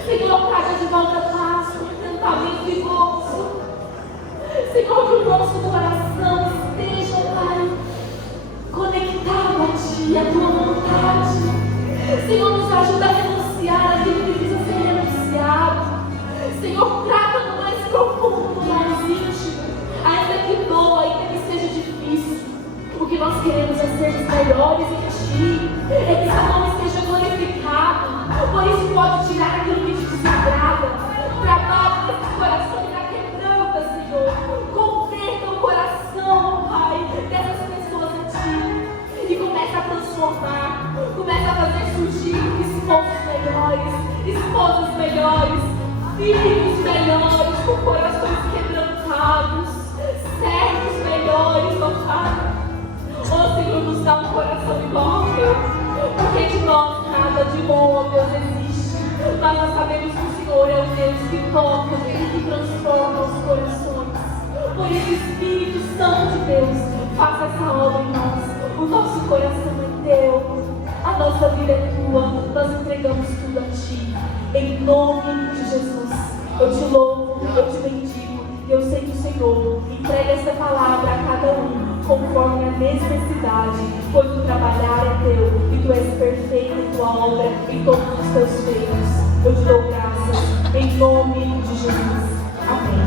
Senhor, traga de volta paz, contentamento e gozo. Senhor, que o nosso coração esteja, Pai, conectado a Ti, a Tua vontade. Senhor, nos ajuda a renunciar aquilo que precisa ser renunciado. Senhor, trata no mais profundo, no mais íntimo, ainda que doa, ainda que seja difícil. O que nós queremos é ser os melhores em Ti, é que Seu nome seja glorificado. Por isso pode tirar aquilo que te desagrada. Trabalhe nesses corações da quebranta, Senhor. Converta o coração, Pai, dessas pessoas a Ti. E comece a transformar, comece a fazer surgir esposos melhores, esposas melhores, filhos melhores, com corações quebrantados, servos melhores, ó Pai. Ó Senhor, nos dá um coração igual ao Teu, porque de nós nada de bom, ó Deus, existe. Mas nós sabemos que o Senhor é o Deus que toca e que transforma os corações. Por isso, Espírito Santo de Deus, faça essa obra em nós. O nosso coração é Teu, a nossa vida é Tua, nós entregamos tudo a Ti. Em nome de Jesus, eu Te louvo, eu Te bendigo. Eu sei que o Senhor entrega essa palavra a cada um conforme a necessidade, pois o trabalhar é Teu e Tu és perfeito em Tua obra, em todos os Teus feitos. Eu Te dou graças em nome de Jesus. Amém.